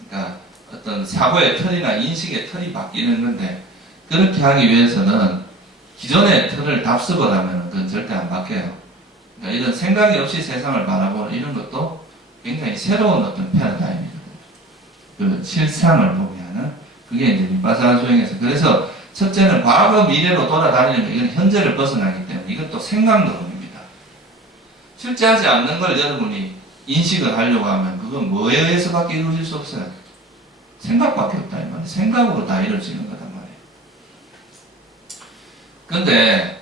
그러니까 어떤 사고의 틀이나 인식의 틀이 바뀌는 건데 그렇게 하기 위해서는 기존의 틀을 답습을 하면 그건 절대 안 바뀌어요. 그러니까 이런 생각이 없이 세상을 바라보는 이런 것도 굉장히 새로운 어떤 패러다임이거든요. 그 실상을 보게 하는 그게 이제 윗바사나 수행에서 그래서 첫째는 과거 미래로 돌아다니는 거, 이건 현재를 벗어나기 때문에 이건 또 생각노동입니다. 실제하지 않는 걸 여러분이 인식을 하려고 하면 그건 뭐에 의해서밖에 이루어질 수 없어요. 생각밖에 없다 이 말이에요. 생각으로 다 이루어지는 거단 말이에요. 근데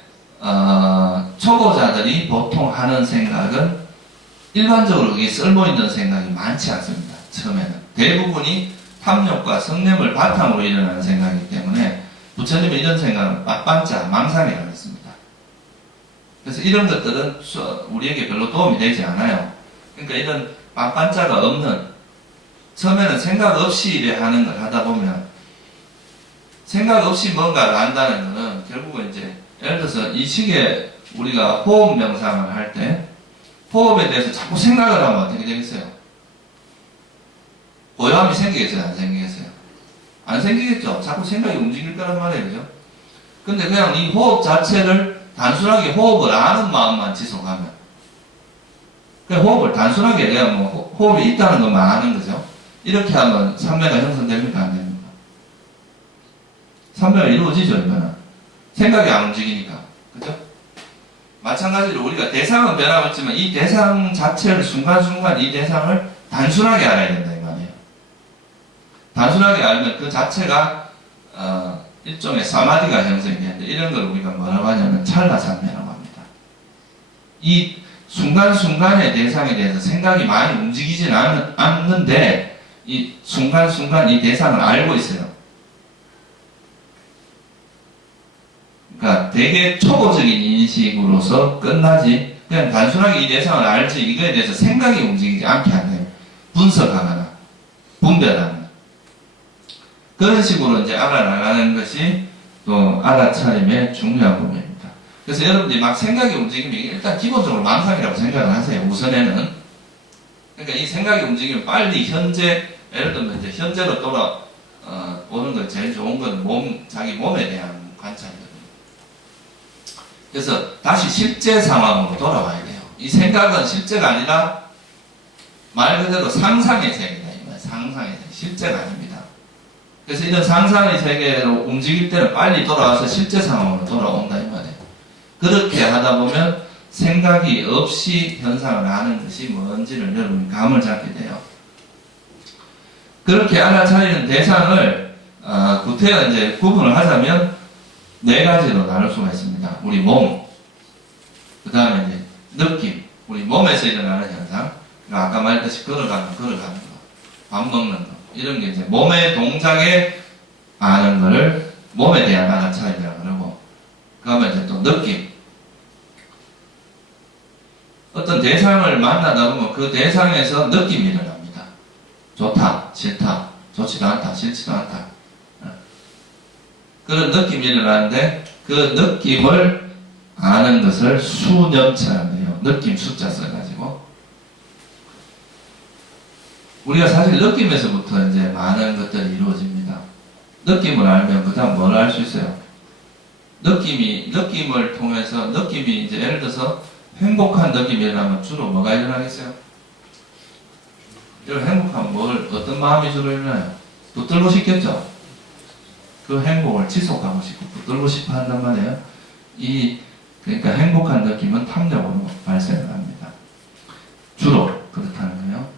초보자들이 보통 하는 생각은 일반적으로 그게 쓸모있는 생각이 많지 않습니다. 처음에는 대부분이 탐욕과 성냄을 바탕으로 일어나는 생각이기 때문에 부처님은 이런 생각을 빡반자, 망상이라고 했습니다. 그래서 이런 것들은 우리에게 별로 도움이 되지 않아요. 그러니까 이런 빡반자가 없는, 처음에는 생각 없이 이래 하는 걸 하다 보면 생각 없이 뭔가를 한다는 것은 결국은 이제 예를 들어서 이 시기에 우리가 호흡 명상을 할 때 호흡에 대해서 자꾸 생각을 하면 어떻게 되겠어요? 고요함이 생기겠어요? 안 생기겠어요? 안 생기겠죠? 자꾸 생각이 움직일 거란 말이에요. 그죠? 근데 그냥 이 호흡 자체를 단순하게 호흡을 아는 마음만 지속하면, 그냥 호흡을 단순하게 내가 뭐 호흡이 있다는 것만 아는 거죠. 이렇게 하면 삼매가 형성됩니까? 안 됩니까? 삼매가 이루어지죠, 이거는. 생각이 안 움직이니까. 그죠? 마찬가지로 우리가 대상은 변하고 있지만 이 대상 자체를 순간순간 이 대상을 단순하게 알아야 된다 이 말이에요. 단순하게 알면 그 자체가 일종의 사마디가 형성이 되는데 이런 걸 우리가 뭐라고 하냐면 찰나산매라고 합니다. 이 순간순간의 대상에 대해서 생각이 많이 움직이진 않는데 이 순간순간 이 대상을 알고 있어요. 그러니까 되게 초보적인 인식으로서 끝나지, 그냥 단순하게 이 대상을 알지 이거에 대해서 생각이 움직이지 않게 하는, 분석하거나 분별하는 그런 식으로 이제 알아나가는 것이 또 알아차림의 중요한 부분입니다. 그래서 여러분들이 막 생각이 움직이면 일단 기본적으로 망상이라고 생각을 하세요. 우선에는. 그러니까 이 생각이 움직이면 빨리 현재, 예를 들면 이제 현재로 오는 거 제일 좋은 건 자기 몸에 대한 관찰이거든요. 그래서 다시 실제 상황으로 돌아와야 돼요. 이 생각은 실제가 아니라 말 그대로 상상의 세계다. 상상의 세계. 실제가 아닙니다. 그래서 이런 상상의 세계로 움직일 때는 빨리 돌아와서 실제 상황으로 돌아온다 이 말이에요. 그렇게 하다 보면 생각이 없이 현상을 아는 것이 뭔지를 여러분이 감을 잡게 돼요. 그렇게 알아차리는 대상을 구태여 이제 구분을 하자면 네 가지로 나눌 수가 있습니다. 우리 몸, 그 다음에 이제 느낌, 우리 몸에서 일어나는 현상, 그러니까 아까 말했듯이 걸어가는 거, 밥 먹는 거, 이런 게 이제 몸의 동작에 아는 거를 몸에 대한 알아차림이라고 그러고, 그 다음에 이제 또 느낌. 어떤 대상을 만나다 보면 그 대상에서 느낌이 일어납니다. 좋다, 싫다, 좋지도 않다, 싫지도 않다. 그런 느낌이 일어나는데 그 느낌을 아는 것을 수념처럼 해요. 느낌 숫자 써가지고. 우리가 사실 느낌에서부터 이제 많은 것들이 이루어집니다. 느낌을 알면 그 다음 뭘 알 수 있어요? 느낌을 통해서 느낌이 이제 예를 들어서 행복한 느낌이 일어나면 주로 뭐가 일어나겠어요? 이런 행복하면 어떤 마음이 주로 일어나요? 붙들고 싶겠죠? 그 행복을 지속하고 싶고 붙들고 싶어 한단 말이에요. 그러니까 행복한 느낌은 탐욕으로 발생을 합니다. 주로 그렇다는 거예요.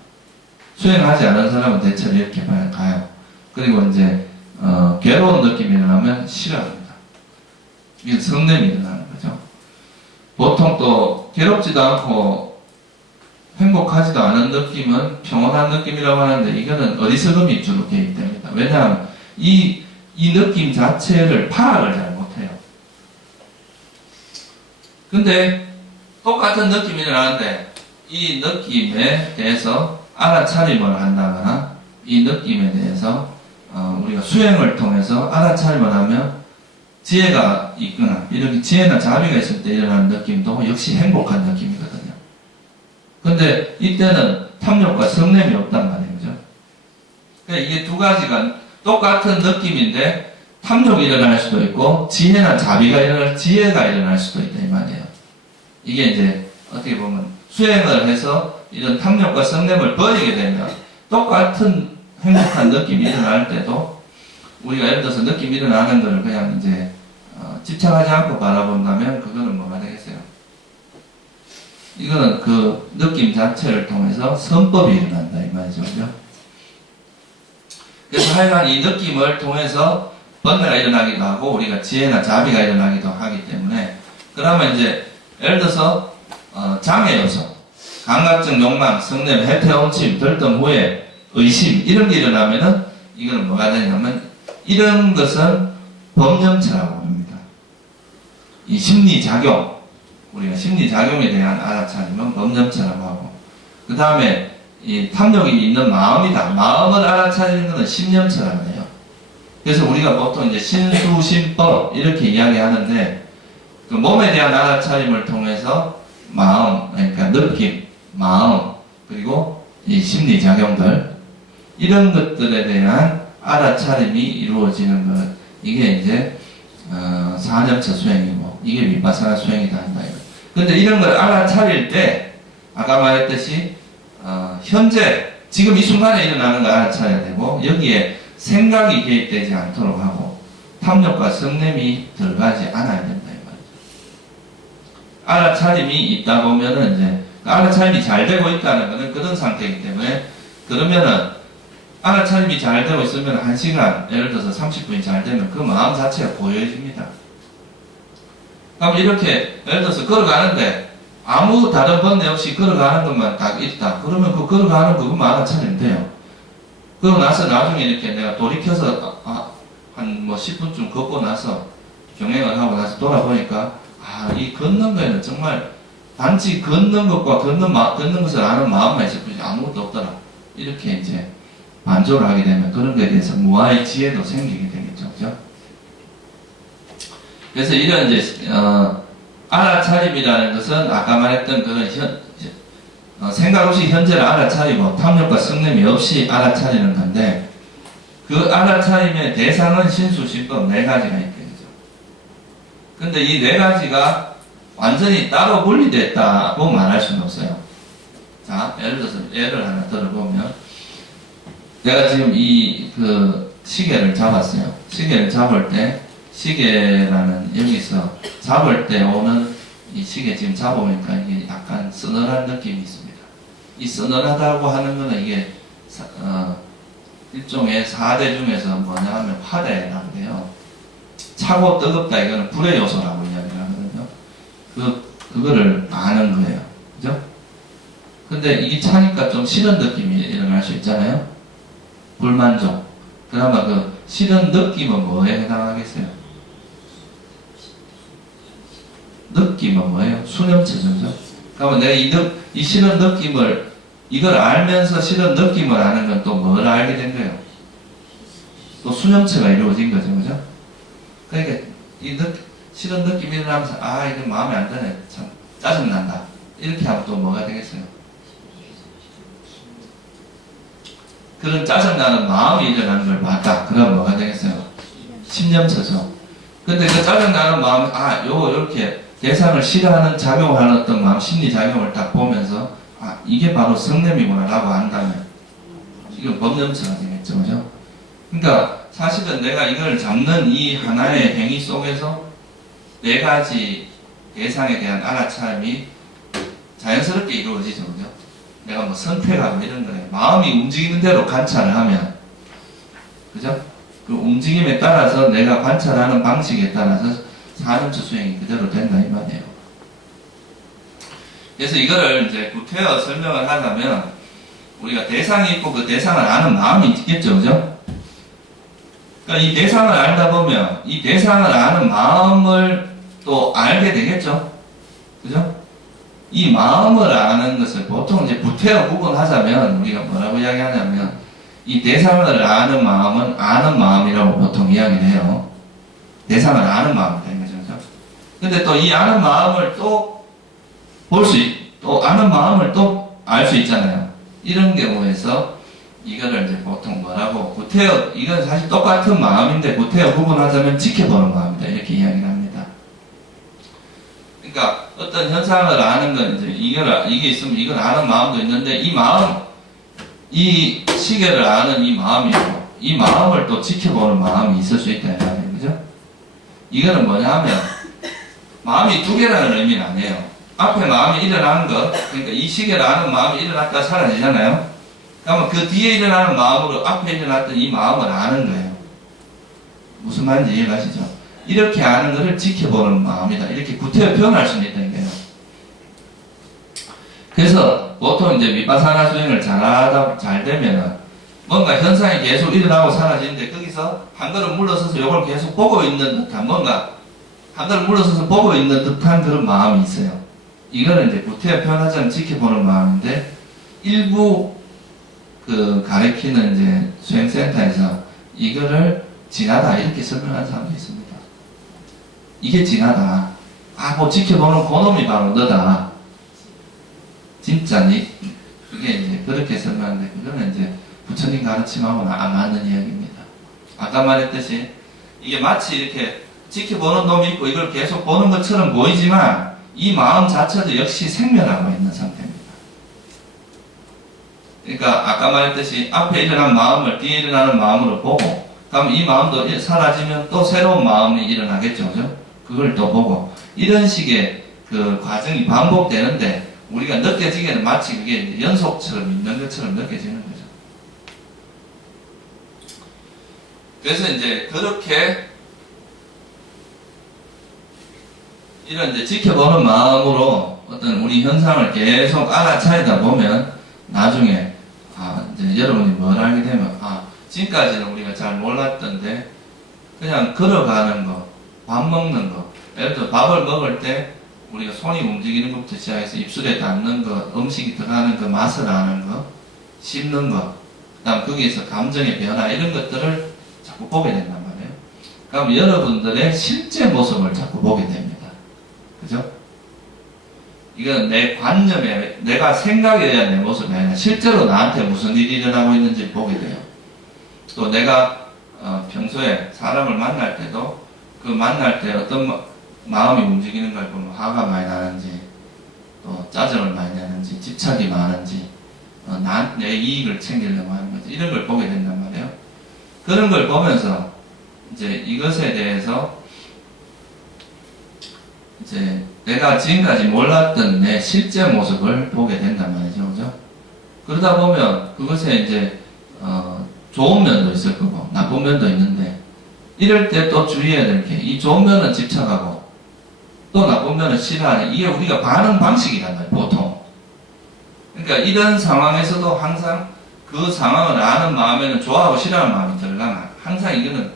수행하지 않은 사람은 대체로 이렇게 가요. 그리고 이제 괴로운 느낌이 일어나면 싫어합니다. 이게 성냄이 일어나는 거죠. 보통 또 괴롭지도 않고 행복하지도 않은 느낌은 평온한 느낌이라고 하는데 이거는 어리석음이 주로 개입됩니다. 왜냐하면 이 느낌 자체를 파악을 잘 못해요. 근데 똑같은 느낌이 일어나는데 이 느낌에 대해서 알아차림을 한다거나 이 느낌에 대해서 우리가 수행을 통해서 알아차림을 하면 지혜가 있거나 이렇게 지혜나 자비가 있을 때 일어나는 느낌도 역시 행복한 느낌이거든요. 근데 이때는 탐욕과 성냄이 없단 말이에요. 그죠? 그러니까 이게 두 가지가 똑같은 느낌인데 탐욕이 일어날 수도 있고 지혜가 일어날 수도 있다 이 말이에요. 이게 이제 어떻게 보면 수행을 해서 이런 탐욕과 성냄을 버리게 되면 똑같은 행복한 느낌이 일어날 때도 우리가 예를 들어서 느낌 일어나는 거를 그냥 이제 집착하지 않고 바라본다면 그거는 뭐가 되겠어요? 이거는 그 느낌 자체를 통해서 선법이 일어난다 이 말이죠. 그죠? 그래서 하여간 이 느낌을 통해서 번뇌가 일어나기도 하고 우리가 지혜나 자비가 일어나기도 하기 때문에 그러면 이제 예를 들어서 장애 요소, 감각적 욕망, 성냄, 해태, 옹침, 들뜸, 후회, 의심 이런 게 일어나면은 이거는 뭐가 되냐면 이런 것은 범념체라고 합니다. 이 심리작용, 우리가 심리작용에 대한 알아차림은 범념체라고 하고 그 다음에 이 탐욕이 있는 마음이다. 마음을 알아차리는 것은 심념체라고 해요. 그래서 우리가 보통 이제 신수심법 이렇게 이야기하는데 그 몸에 대한 알아차림을 통해서 마음, 그러니까 느낌, 마음 그리고 이 심리작용들 이런 것들에 대한 알아차림이 이루어지는 것 이게 이제 사념처 수행이고 이게 위파사나 수행이다 한다. 근데 이런 걸 알아차릴 때 아까 말했듯이 현재 지금 이 순간에 일어나는 걸 알아차려야 되고 여기에 생각이 개입되지 않도록 하고 탐욕과 성냄이 들어가지 않아야 된다 이 말이죠. 알아차림이 있다 보면은 이제 알아차림이 잘 되고 있다는 것은 그런 상태이기 때문에 그러면은 알아차림이 잘 되고 있으면 1시간 예를 들어서 30분이 잘 되면 그 마음 자체가 고요해집니다. 그럼 이렇게 예를 들어서 걸어가는데 아무 다른 번뇌 없이 걸어가는 것만 딱 있다. 그러면 그 걸어가는 그것만 알아차리면 돼요. 그러고 나서 나중에 이렇게 내가 돌이켜서 한 뭐 10분쯤 걷고 나서 경행을 하고 나서 돌아보니까 이 걷는 거에는 정말 단지 걷는 것과 걷는 것을 아는 마음만 있을 뿐이지 아무것도 없더라. 이렇게 이제 반조를 하게 되면 그런 것에 대해서 무아의 지혜도 생기게 되겠죠. 그죠? 그래서 이런 이제 알아차림이라는 것은 아까 말했던 그런 생각 없이 현재를 알아차리고 탐욕과 성냄이 없이 알아차리는 건데 그 알아차림의 대상은 신수심법 4가지가 있겠죠. 근데 이 4가지가 완전히 따로 분리됐다고 말할 수는 없어요. 자, 예를 들어서 예를 하나 들어보면 내가 지금 그 시계를 잡았어요. 시계를 잡을 때 시계라는 여기서 잡을 때 오는 이 시계 지금 잡아보니까 이게 약간 서늘한 느낌이 있습니다. 이 서늘하다고 하는 거는 이게 일종의 4대 중에서 뭐냐 하면 화대라고 해요. 차고 뜨겁다 이거는 불의 요소라고 이야기를 하거든요. 그거를 아는 거예요. 그죠? 근데 이게 차니까 좀 싫은 느낌이 일어날 수 있잖아요. 불만족. 그나마 그 싫은 느낌은 뭐에 해당하겠어요? 느낌은 뭐예요? 수념체죠. 그러면 내가 이 싫은 느낌을 이걸 알면서 싫은 느낌을 아는 건 또 뭘 알게 된 거예요? 또 수념체가 이루어진 거죠. 그죠? 그러니까 싫은 느낌이 일어나면서 이거 마음에 안 드네. 참 짜증난다. 이렇게 하면 또 뭐가 되겠어요? 그런 짜증나는 마음이 일어나는 걸 봤다. 그럼 뭐가 되겠어요? 심념체죠. 근데 그 짜증나는 마음이 요렇게 대상을 싫어하는 작용을 하는 어떤 마음, 심리작용을 딱 보면서 이게 바로 성냄이구나 라고 안다면 이건 법념체가 되겠죠. 그죠? 그러니까 사실은 내가 이걸 잡는 이 하나의 행위 속에서 4가지 대상에 대한 알아차림이 자연스럽게 이루어지죠. 그죠? 내가 뭐 선택하고 이런 거예요. 마음이 움직이는 대로 관찰을 하면 그죠? 그 움직임에 따라서 내가 관찰하는 방식에 따라서 사념처 수행이 그대로 된다 이 말이에요. 그래서 이거를 이제 구태여 설명을 하자면 우리가 대상이 있고 그 대상을 아는 마음이 있겠죠. 그죠? 그러니까 이 대상을 알다 보면 이 대상을 아는 마음을 또 알게 되겠죠. 그죠? 이 마음을 아는 것을 보통 이제 구태여 구분하자면 우리가 뭐라고 이야기하냐면 이 대상을 아는 마음은 아는 마음이라고 보통 이야기를 해요. 대상을 아는 마음이 되는 거죠. 근데 또 이 아는 마음을 또 또 아는 마음을 또 알 수 있잖아요. 이런 경우에서 이거를 이제 보통 뭐라고 구태여 이건 사실 똑같은 마음인데 구태여 구분하자면 지켜보는 마음이다 이렇게 이야기를 합니다. 그러니까 어떤 현상을 아는 건 이제 이게 있으면 이걸 아는 마음도 있는데 이 마음 이 시계를 아는 이 마음이고 이 마음을 또 지켜보는 마음이 있을 수 있다. 그죠? 이거는 뭐냐 하면, 마음이 두 개라는 의미는 아니에요. 앞에 마음이 일어나는 것, 그러니까 이 시계를 아는 마음이 일어났다 사라지잖아요. 그러면 그 뒤에 일어나는 마음으로 앞에 일어났던 이 마음을 아는 거예요. 무슨 말인지 이해가시죠? 이렇게 아는 것을 지켜보는 마음이다. 이렇게 구태여 표현할 수는 있다는 거예요. 그래서 보통 이제 미파사나 수행을 잘 되면은 뭔가 현상이 계속 일어나고 사라지는데 거기서 한 걸음 물러서서 이걸 계속 보고 있는 듯한 뭔가 한 걸음 물러서서 보고 있는 듯한 그런 마음이 있어요. 이거는 이제 구태여 표현하자면 지켜보는 마음인데 일부 그 가르치는 이제 수행센터에서 이거를 진하다 이렇게 설명하는 사람도 있습니다. 이게 진하다. 아, 뭐 지켜보는 그놈이 바로 너다. 진짜니? 그게 이제 그렇게 설명하는데 그거는 이제 부처님 가르침하고는 안 맞는 이야기입니다. 아까 말했듯이 이게 마치 이렇게 지켜보는 놈이 있고 이걸 계속 보는 것처럼 보이지만 이 마음 자체도 역시 생멸하고 있는 상태입니다. 그러니까 아까 말했듯이 앞에 일어난 마음을 뒤에 일어나는 마음으로 보고 그럼 이 마음도 사라지면 또 새로운 마음이 일어나겠죠. 그죠? 그걸 또 보고 이런 식의 그 과정이 반복되는데 우리가 느껴지기에는 마치 그게 연속처럼 있는 것처럼 느껴지는 거죠. 그래서 이제 그렇게 이런 이제 지켜보는 마음으로 어떤 우리 현상을 계속 알아차리다 보면 나중에 이제 여러분이 뭘 알게 되면 지금까지는 우리가 잘 몰랐던데 그냥 걸어가는 거, 밥 먹는 거, 예를 들어 밥을 먹을 때 우리가 손이 움직이는 것부터 시작해서 입술에 닿는 거, 음식이 들어가는 거, 맛을 아는 거, 씹는 거, 그 다음 거기에서 감정의 변화 이런 것들을 자꾸 보게 된단 말이에요. 그럼 여러분들의 실제 모습을 자꾸 보게 됩니다. 그죠? 이건 내 관념에, 내가 생각에 의한 내 모습이 아니라 실제로 나한테 무슨 일이 일어나고 있는지 보게 돼요. 또 내가 평소에 사람을 만날 때도 그 만날 때 어떤 마음이 움직이는 걸 보면 화가 많이 나는지 또 짜증을 많이 내는지 집착이 많은지 내 이익을 챙기려고 하는 거지 이런 걸 보게 된단 말이에요. 그런 걸 보면서 이제 이것에 대해서 이제 내가 지금까지 몰랐던 내 실제 모습을 보게 된단 말이죠. 그죠? 그러다 보면 그것에 이제 좋은 면도 있을 거고 나쁜 면도 있는데 이럴 때 또 주의해야 될 게 이 좋은 면은 집착하고 또 나쁜 면은 싫어하는 이게 우리가 반응 방식이란 말이에요. 보통. 그러니까 이런 상황에서도 항상 그 상황을 아는 마음에는 좋아하고 싫어하는 마음이 들어가면 항상 이거는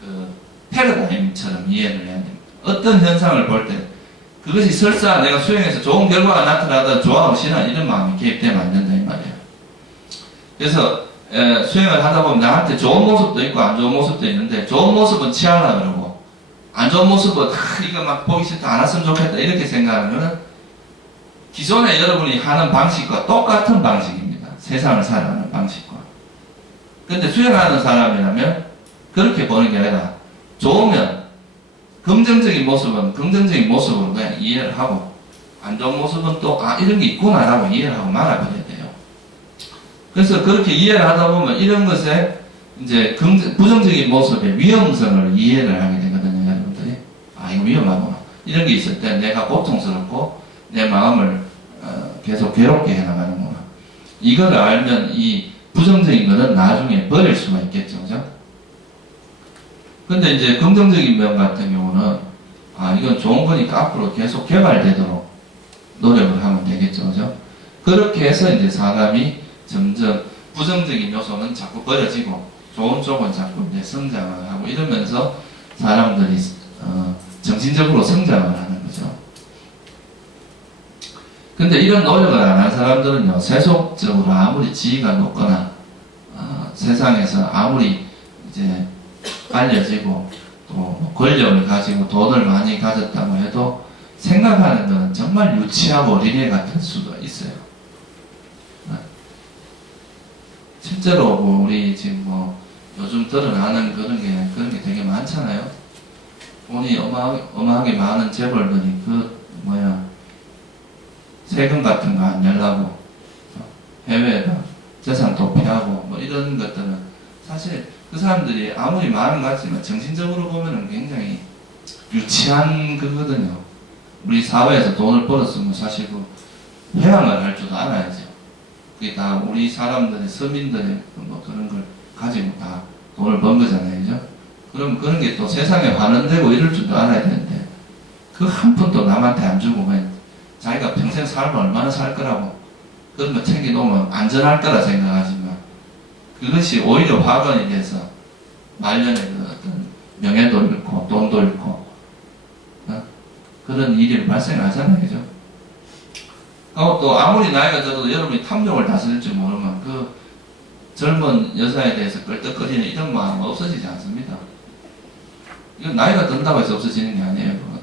그 패러다임처럼 이해를 해야 됩니다. 어떤 현상을 볼 때 그것이 설사 내가 수행해서 좋은 결과가 나타나도 좋아하고 싫어하는 이런 마음이 개입되면 안 된다 이 말이에요. 그래서 수행을 하다 보면 나한테 좋은 모습도 있고 안 좋은 모습도 있는데 좋은 모습은 취하려고 그러고 안 좋은 모습은 이거 막 보기 싫다 안 왔으면 좋겠다 이렇게 생각하는 거는 기존에 여러분이 하는 방식과 똑같은 방식입니다. 세상을 살아가는 방식과. 근데 수행하는 사람이라면 그렇게 보는 게 아니라 좋으면 긍정적인 모습은 긍정적인 모습으로 그냥 이해를 하고 안 좋은 모습은 또 이런 게 있구나라고 이해를 하고 말아버려야 돼요. 그래서 그렇게 이해를 하다 보면 이런 것에 이제 부정적인 모습의 위험성을 이해를 하게 되거든요, 여러분들이. 이거 위험하구나. 이런 게 있을 때 내가 고통스럽고 내 마음을 계속 괴롭게 해나가는구나. 이걸 알면 이 부정적인 거는 나중에 버릴 수가 있겠죠, 그죠? 근데 이제 긍정적인 면 같은 경우는 이건 좋은 거니까 앞으로 계속 개발되도록 노력을 하면 되겠죠, 그죠? 그렇게 해서 이제 사람이 점점 부정적인 요소는 자꾸 버려지고 좋은 쪽은 자꾸 이제 성장을 하고 이러면서 사람들이 정신적으로 성장을 하는 거죠. 근데 이런 노력을 안 한 사람들은요, 세속적으로 아무리 지위가 높거나 세상에서 아무리 이제 알려지고 또 권력을 가지고 돈을 많이 가졌다고 해도 생각하는 건 정말 유치하고 어린애 같을 수도 있어요. 실제로 우리 지금 요즘 드러나는 그런 게 되게 많잖아요. 돈이 어마하게 많은 재벌들이 세금 같은 거 안 내려고 해외에다 재산 도피하고 이런 것들은 사실 그 사람들이 아무리 마음 같지만 정신적으로 보면은 굉장히 유치한 그거거든요. 우리 사회에서 돈을 벌었으면 사실 그 회항을 할 줄도 알아야죠. 그게 다 우리 사람들의 서민들의 뭐 그런 걸 가지고 다 돈을 번 거잖아요. 그죠? 그럼 그런 게 또 세상에 환원되고 이럴 줄도 알아야 되는데 그 한 푼도 남한테 안 주고 그냥 자기가 평생 살면 얼마나 살 거라고 그런 거 챙겨놓으면 안전할 거라 생각하지만 그것이 오히려 화근이 돼서 말년에 그 어떤 명예도 잃고 돈도 잃고 그런 일이 발생하잖아요. 그죠? 또 아무리 나이가 들어도 여러분이 탐욕을 다스릴 줄 모르면 그 젊은 여자에 대해서 끌떡거리는 이런 마음은 없어지지 않습니다. 이건 나이가 든다고 해서 없어지는 게 아니에요. 그건.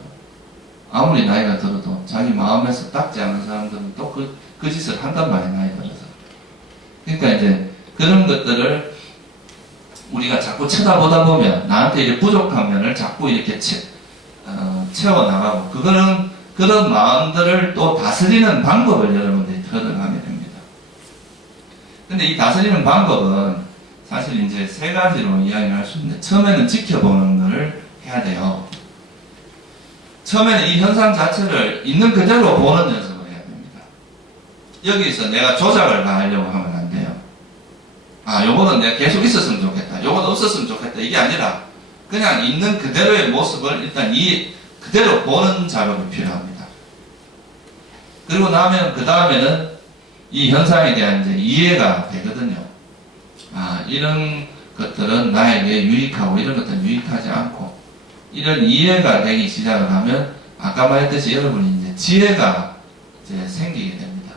아무리 나이가 들어도 자기 마음에서 닦지 않은 사람들은 또 그 짓을 한단 말이에요. 나이 들어서. 그러니까 이제 그런 것들을 우리가 자꾸 쳐다보다 보면 나한테 이제 부족한 면을 자꾸 이렇게 채워나가고 그거는 그런 마음들을 또 다스리는 방법을 여러분들이 터득하게 됩니다. 근데 이 다스리는 방법은 사실 이제 세 가지로 이야기를 할 수 있는데 처음에는 지켜보는 것을 해야 돼요. 처음에는 이 현상 자체를 있는 그대로 보는 연습을 해야 됩니다. 여기서 내가 조작을 가하려고 하면 안 돼요. 아, 요거는 내가 계속 있었으면 좋겠다. 요거는 없었으면 좋겠다. 이게 아니라 그냥 있는 그대로의 모습을 일단 그대로 보는 작업이 필요합니다. 그리고 나면 그 다음에는 이 현상에 대한 이제 이해가 되거든요. 아, 이런 것들은 나에게 유익하고 이런 것들은 유익하지 않고 이런 이해가 되기 시작을 하면 아까 말했듯이 여러분이 이제 지혜가 이제 생기게 됩니다.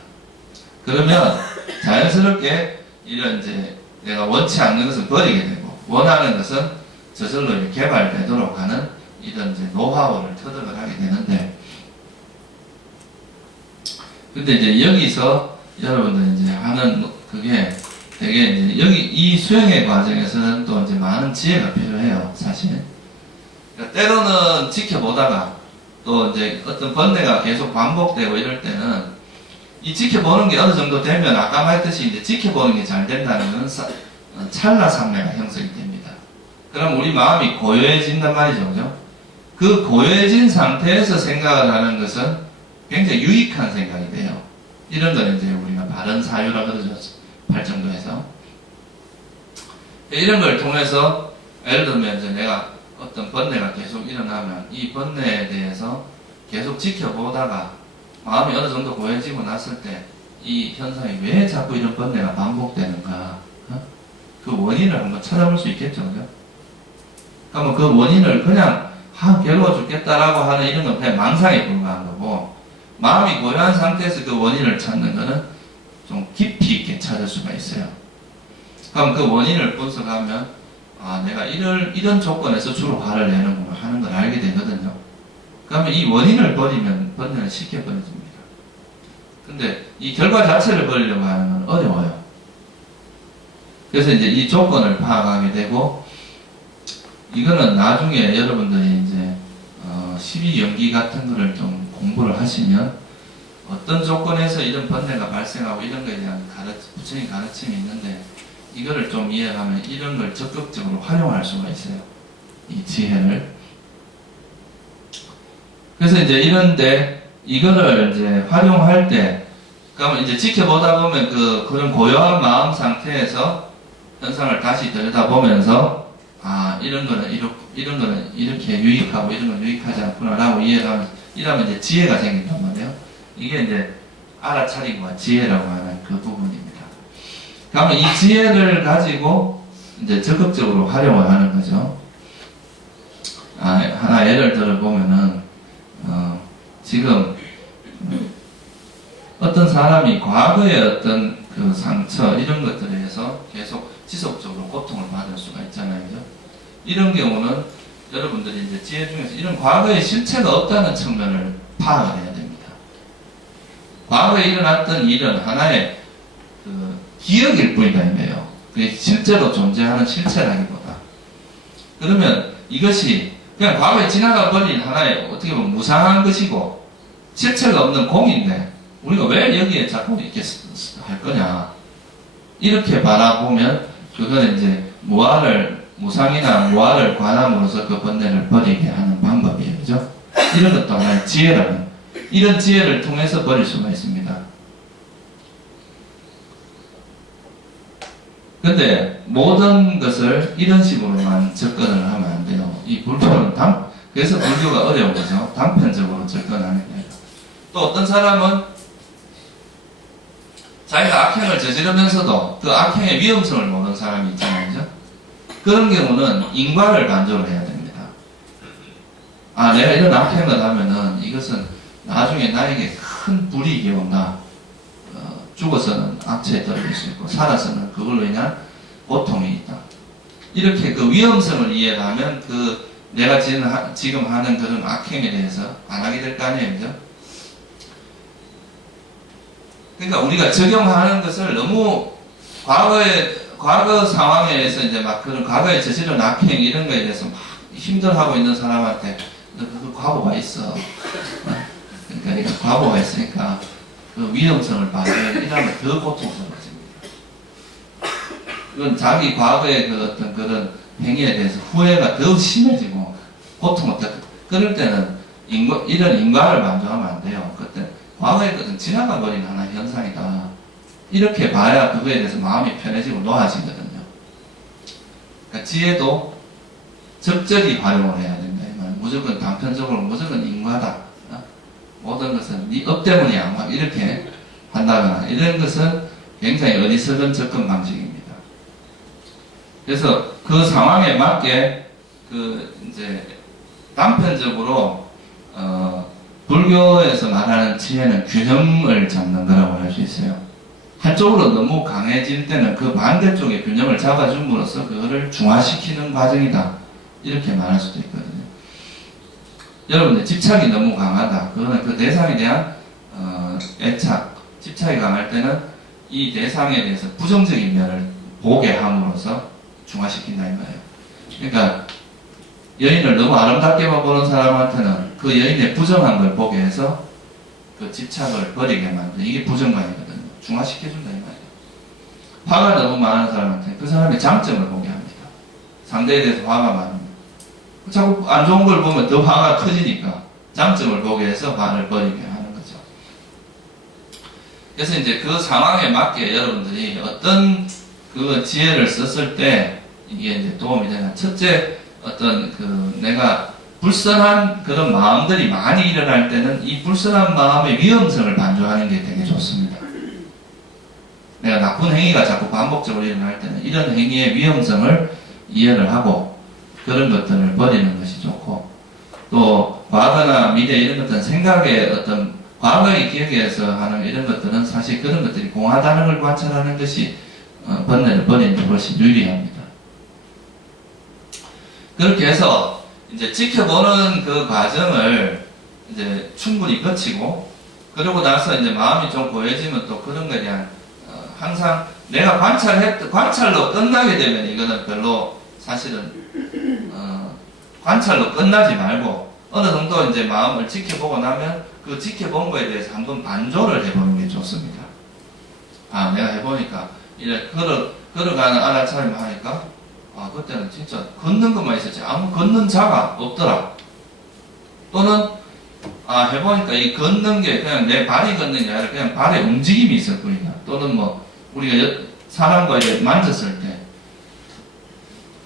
그러면 자연스럽게 이런 이제 내가 원치 않는 것을 버리게 되고 원하는 것은 저절로 개발되도록 하는 이런 이제 노하우를 터득을 하게 되는데 근데 이제 여기서 여러분들 이제 하는 그게 되게 이제 여기 이 수행의 과정에서는 또 이제 많은 지혜가 필요해요. 사실. 그러니까 때로는 지켜보다가 또 이제 어떤 번뇌가 계속 반복되고 이럴 때는 이 지켜보는 게 어느 정도 되면 아까 말했듯이 이제 지켜보는 게 잘 된다는 건 찰나상매가 형성이 됩니다. 그럼 우리 마음이 고요해진단 말이죠. 그죠? 그 고요해진 상태에서 생각을 하는 것은 굉장히 유익한 생각이 돼요. 이런 거는 이제 우리가 바른 사유라 그러죠. 발정도에서. 이런 걸 통해서 예를 들면 이제 내가 어떤 번뇌가 계속 일어나면 이 번뇌에 대해서 계속 지켜보다가 마음이 어느 정도 고요해지고 났을 때 이 현상이 왜 자꾸 이런 번뇌가 반복되는가 그 원인을 한번 찾아볼 수 있겠죠. 그죠? 그러면 그 원인을 그냥 괴로워 죽겠다라고 하는 이런 건 그냥 망상에 불과한 거고 마음이 고요한 상태에서 그 원인을 찾는 거는 좀 깊이 있게 찾을 수가 있어요. 그럼 그 원인을 분석하면 아 내가 이런 조건에서 주로 화를 내는구나 하는 걸 알게 되거든요. 그러면 이 원인을 버리면 번뇌는 쉽게 버려집니다. 근데 이 결과 자체를 버리려고 하는 건 어려워요. 그래서 이제 이 조건을 파악하게 되고 이거는 나중에 여러분들이 이제 12연기 같은 거를 좀 공부를 하시면 어떤 조건에서 이런 번뇌가 발생하고 이런 거에 대한 부처님 가르침이 있는데 이거를 좀 이해하면 이런 걸 적극적으로 활용할 수가 있어요. 이 지혜를. 그래서 이제 이런데 이거를 이제 활용할 때 그러면 이제 지켜보다 보면 그런 고요한 마음 상태에서 현상을 다시 들여다보면서 아 이런 거는 이렇게 유익하고 이런 건 유익하지 않구나라고 이해하면 이러면 이제 지혜가 생긴단 말이에요. 이게 이제 알아차림과 지혜라고 하는 그 부분입니다. 그러면 이 지혜를 가지고 이제 적극적으로 활용을 하는 거죠. 하나 예를 들어 보면은 지금 어떤 사람이 과거의 어떤 그 상처 이런 것들에 의해서 계속 지속적으로 고통을 받을 수가 있잖아요. 그죠? 이런 경우는 여러분들이 이제 지혜 중에서 이런 과거의 실체가 없다는 측면을 파악을 해야 됩니다. 과거에 일어났던 일은 하나의 그 기억일 뿐이다 이거예요. 그게 실제로 존재하는 실체라기보다. 그러면 이것이 그냥 과거에 지나가 버린 하나의 어떻게 보면 무상한 것이고 실체가 없는 공인데 우리가 왜 여기에 자꾸 이렇게 할 거냐 이렇게 바라보면 그거는 이제 무아를 무상이나 무아를 관함으로써 그 번뇌를 버리게 하는 방법이에요. 그죠? 이런 것도 하나의 지혜라는, 이런 지혜를 통해서 버릴 수가 있습니다. 근데 모든 것을 이런 식으로만 접근을 하면 안 돼요. 이 불교는 그래서 불교가 어려운 거죠. 단편적으로 접근하는 거예요. 또 어떤 사람은 자기가 악행을 저지르면서도 그 악행의 위험성을 모르는 사람이 있잖아요. 그죠? 그런 경우는 인과를 간주를 해야 됩니다. 아, 내가 이런 악행을 하면은 이것은 나중에 나에게 큰 불이익이 온다. 죽어서는 악체에 떨어질 수 있고 살아서는 그걸로 인한 고통이 있다. 이렇게 그 위험성을 이해하면 그 내가 지금 하는 그런 악행에 대해서 안 하게 될 거 아니에요. 그죠? 그러니까 우리가 적용하는 것을 너무 과거 상황에서 이제 막 그런 과거에 저지른 악행 이런 거에 대해서 막 힘들어하고 있는 사람한테 너 그 과보가 있어. 그러니까 과보가 있으니까 그 위험성을 봐야 이러면 더 고통스러워집니다. 이건 자기 과거의 그 어떤 그런 행위에 대해서 후회가 더 심해지고 고통을 더, 그럴 때는 이런 인과를 만족하면 안 돼요. 그때 과거의 것은 지나가 버린 하나의 현상이다. 이렇게 봐야 그거에 대해서 마음이 편해지고 놓아지거든요. 그러니까 지혜도 적절히 활용을 해야 된다. 무조건 단편적으로 무조건 인과다. 모든 것은 네 업 때문이야. 막 이렇게 한다거나 이런 것은 굉장히 어리석은 접근 방식입니다. 그래서 그 상황에 맞게 그 이제 단편적으로 불교에서 말하는 지혜는 균형을 잡는 거라고 할 수 있어요. 한쪽으로 너무 강해질 때는 그 반대쪽의 균형을 잡아줌으로써 그거를 중화시키는 과정이다. 이렇게 말할 수도 있거든요. 여러분들 집착이 너무 강하다. 그거는 그 대상에 대한 애착, 집착이 강할 때는 이 대상에 대해서 부정적인 면을 보게 함으로써 중화시킨다 이 말이에요. 그러니까 여인을 너무 아름답게만 보는 사람한테는 그 여인의 부정한 걸 보게 해서 그 집착을 버리게 만드는 이게 부정관이거든요. 중화시켜준다 이 말이에요. 화가 너무 많은 사람한테 그 사람의 장점을 보게 합니다. 상대에 대해서 화가 많으면 자꾸 안 좋은 걸 보면 더 화가 커지니까 장점을 보게 해서 화를 버리게 하는 거죠. 그래서 이제 그 상황에 맞게 여러분들이 어떤 그 지혜를 썼을 때 이게 이제 도움이 되나. 첫째, 어떤 그 내가 불선한 그런 마음들이 많이 일어날 때는 이 불선한 마음의 위험성을 반조하는 게 되게 좋습니다. 내가 나쁜 행위가 자꾸 반복적으로 일어날 때는 이런 행위의 위험성을 이해를 하고 그런 것들을 버리는 것이 좋고, 또 과거나 미래 이런 것들은 생각의 어떤 과거의 기억에서 하는 이런 것들은 사실 그런 것들이 공하다는 걸 관찰하는 것이 번뇌를 버리는 데 훨씬 유리합니다. 그렇게 해서 이제 지켜보는 그 과정을 이제 충분히 거치고, 그러고 나서 이제 마음이 좀 고여지면 또 그런 거에 대한 항상 내가 관찰로 끝나게 되면 이거는 별로 사실은 관찰로 끝나지 말고 어느 정도 이제 마음을 지켜보고 나면 그 지켜본 거에 대해서 한번 반조를 해보는 게 좋습니다. 아, 내가 해보니까 이래 걸어가는 알아차림을 하니까 아, 그때는 진짜 걷는 것만 있었지 아무 걷는 자가 없더라. 또는 아, 해보니까 이 걷는 게 그냥 내 발이 걷는 게 아니라 그냥 발의 움직임이 있을 뿐이다. 또는 뭐 우리가 사람과 이렇게 만졌을 때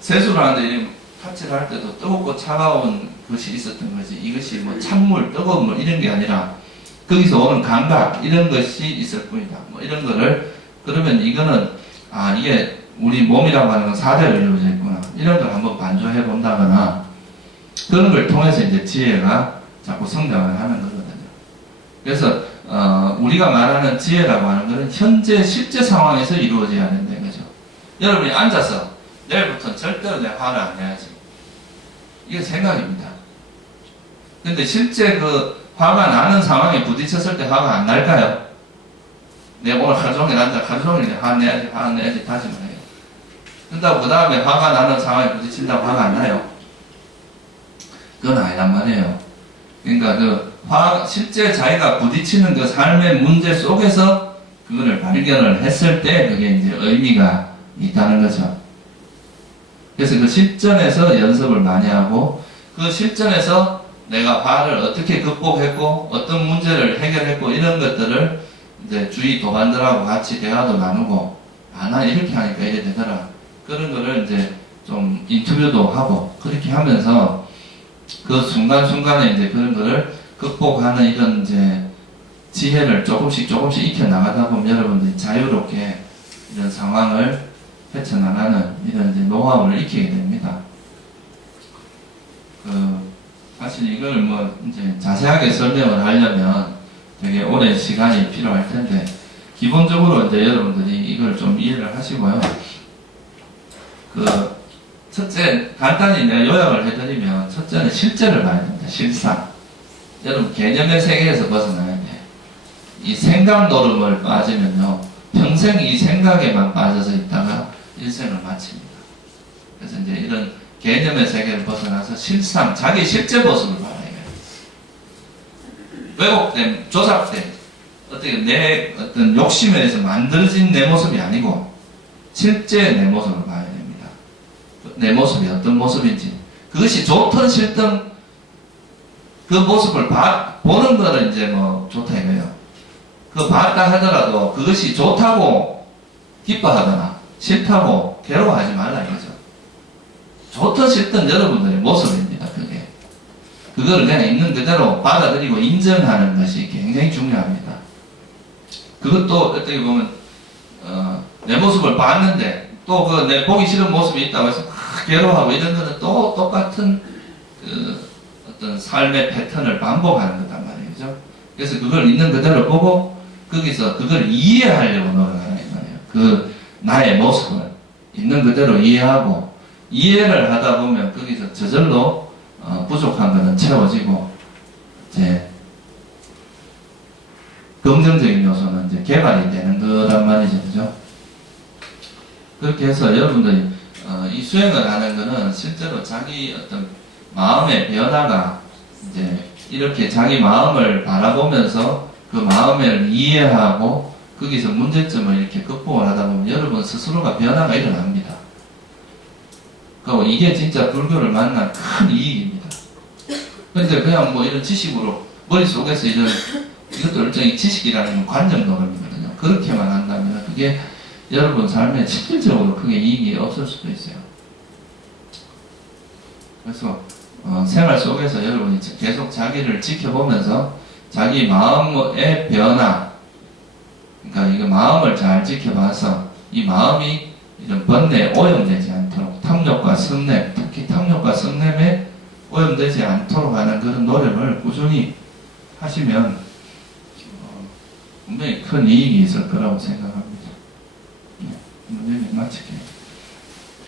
세수를 하는데 이렇게 타치를 할 때도 뜨겁고 차가운 것이 있었던 거지, 이것이 뭐 찬물, 뜨거운 물 이런 게 아니라 거기서 오는 감각 이런 것이 있을 뿐이다. 뭐 이런 거를, 그러면 이거는 아, 이게 우리 몸이라고 하는 건 4대로 이루어져 있구나, 이런 걸 한번 반조해 본다거나 그런 걸 통해서 이제 지혜가 자꾸 성장을 하는 거거든요. 그래서 우리가 말하는 지혜라고 하는 것은 현재 실제 상황에서 이루어져야 된다는 거죠. 여러분이 앉아서 내일부터는 절대로 내가 화를 안 내야지, 이게 생각입니다. 근데 실제 그 화가 나는 상황에 부딪혔을 때 화가 안 날까요? 내가 오늘 하루 종일 앉아 하루 종일 화 내야지 다짐을 해요. 그런다고 그 다음에 화가 나는 상황에 부딪힌다고 화가 안 나요? 그건 아니란 말이에요. 그러니까 실제 자기가 부딪히는 그 삶의 문제 속에서 그거를 발견을 했을 때 그게 이제 의미가 있다는 거죠. 그래서 그 실전에서 연습을 많이 하고 그 실전에서 내가 화를 어떻게 극복했고 어떤 문제를 해결했고 이런 것들을 이제 주위 도반들하고 같이 대화도 나누고 나 이렇게 하니까 이래 되더라. 그런 거를 이제 좀 인터뷰도 하고 그렇게 하면서 그 순간순간에 이제 그런 거를 극복하는 이런 이제 지혜를 조금씩 익혀 나가다 보면 여러분들이 자유롭게 이런 상황을 헤쳐나가는 이런 이제 노하우를 익히게 됩니다. 사실 이걸 뭐 이제 자세하게 설명을 하려면 되게 오랜 시간이 필요할 텐데 기본적으로 이제 여러분들이 이걸 좀 이해를 하시고요. 첫째, 간단히 내가 요약을 해드리면, 첫째는 실제를 봐야 됩니다. 실상. 여러분, 개념의 세계에서 벗어나야 돼. 이 생각 노름을 빠지면요, 평생 이 생각에만 빠져서 있다가 일생을 마칩니다. 그래서 이제 이런 개념의 세계를 벗어나서 실상, 자기 실제 모습을 봐야 해요. 왜곡된, 조작된, 어떻게 내 어떤 욕심에 의해서 만들어진 내 모습이 아니고, 실제 내 모습을 봐야 됩니다. 내 모습이 어떤 모습인지 그것이 좋든 싫든 그 모습을 보는 거는 이제 뭐 좋다 이거예요. 그 봤다 하더라도 그것이 좋다고 기뻐하거나 싫다고 괴로워하지 말라 이거죠. 좋든 싫든 여러분들의 모습입니다. 그거를 그냥 있는 그대로 받아들이고 인정하는 것이 굉장히 중요합니다. 그것도 어떻게 보면 내 모습을 봤는데 또 그 내 보기 싫은 모습이 있다고 해서 괴로워하고 이런 거는 또 똑같은 어떤 삶의 패턴을 반복하는 거단 말이죠. 그래서 그걸 있는 그대로 보고 거기서 그걸 이해하려고 노력하는 거예요. 그 나의 모습을 있는 그대로 이해하고 이해를 하다 보면 거기서 저절로 부족한 거는 채워지고 이제 긍정적인 요소는 이제 개발이 되는 거란 말이죠, 그죠? 그렇게 해서 여러분들이 이 수행을 하는 거는 실제로 자기 어떤 마음의 변화가 이제 이렇게 자기 마음을 바라보면서 그 마음을 이해하고 거기서 문제점을 이렇게 극복을 하다 보면 여러분 스스로가 변화가 일어납니다. 그리고 이게 진짜 불교를 만난 큰 이익입니다. 그런데 그냥 뭐 이런 지식으로 머릿속에서 이것도 일종의 지식이라는 건 관념 노름이거든요. 그렇게만 한다면 그게 여러분 삶에 실질적으로 크게 이익이 없을 수도 있어요. 그래서 생활 속에서 여러분이 계속 자기를 지켜보면서 자기 마음의 변화, 그러니까 이거 마음을 잘 지켜봐서 이 마음이 이런 번뇌에 오염되지 않도록 탐욕과 성냄, 특히 탐욕과 성냄에 오염되지 않도록 하는 그런 노력을 꾸준히 하시면 분명히 큰 이익이 있을 거라고 생각합니다. 네, 여기 마칠게요.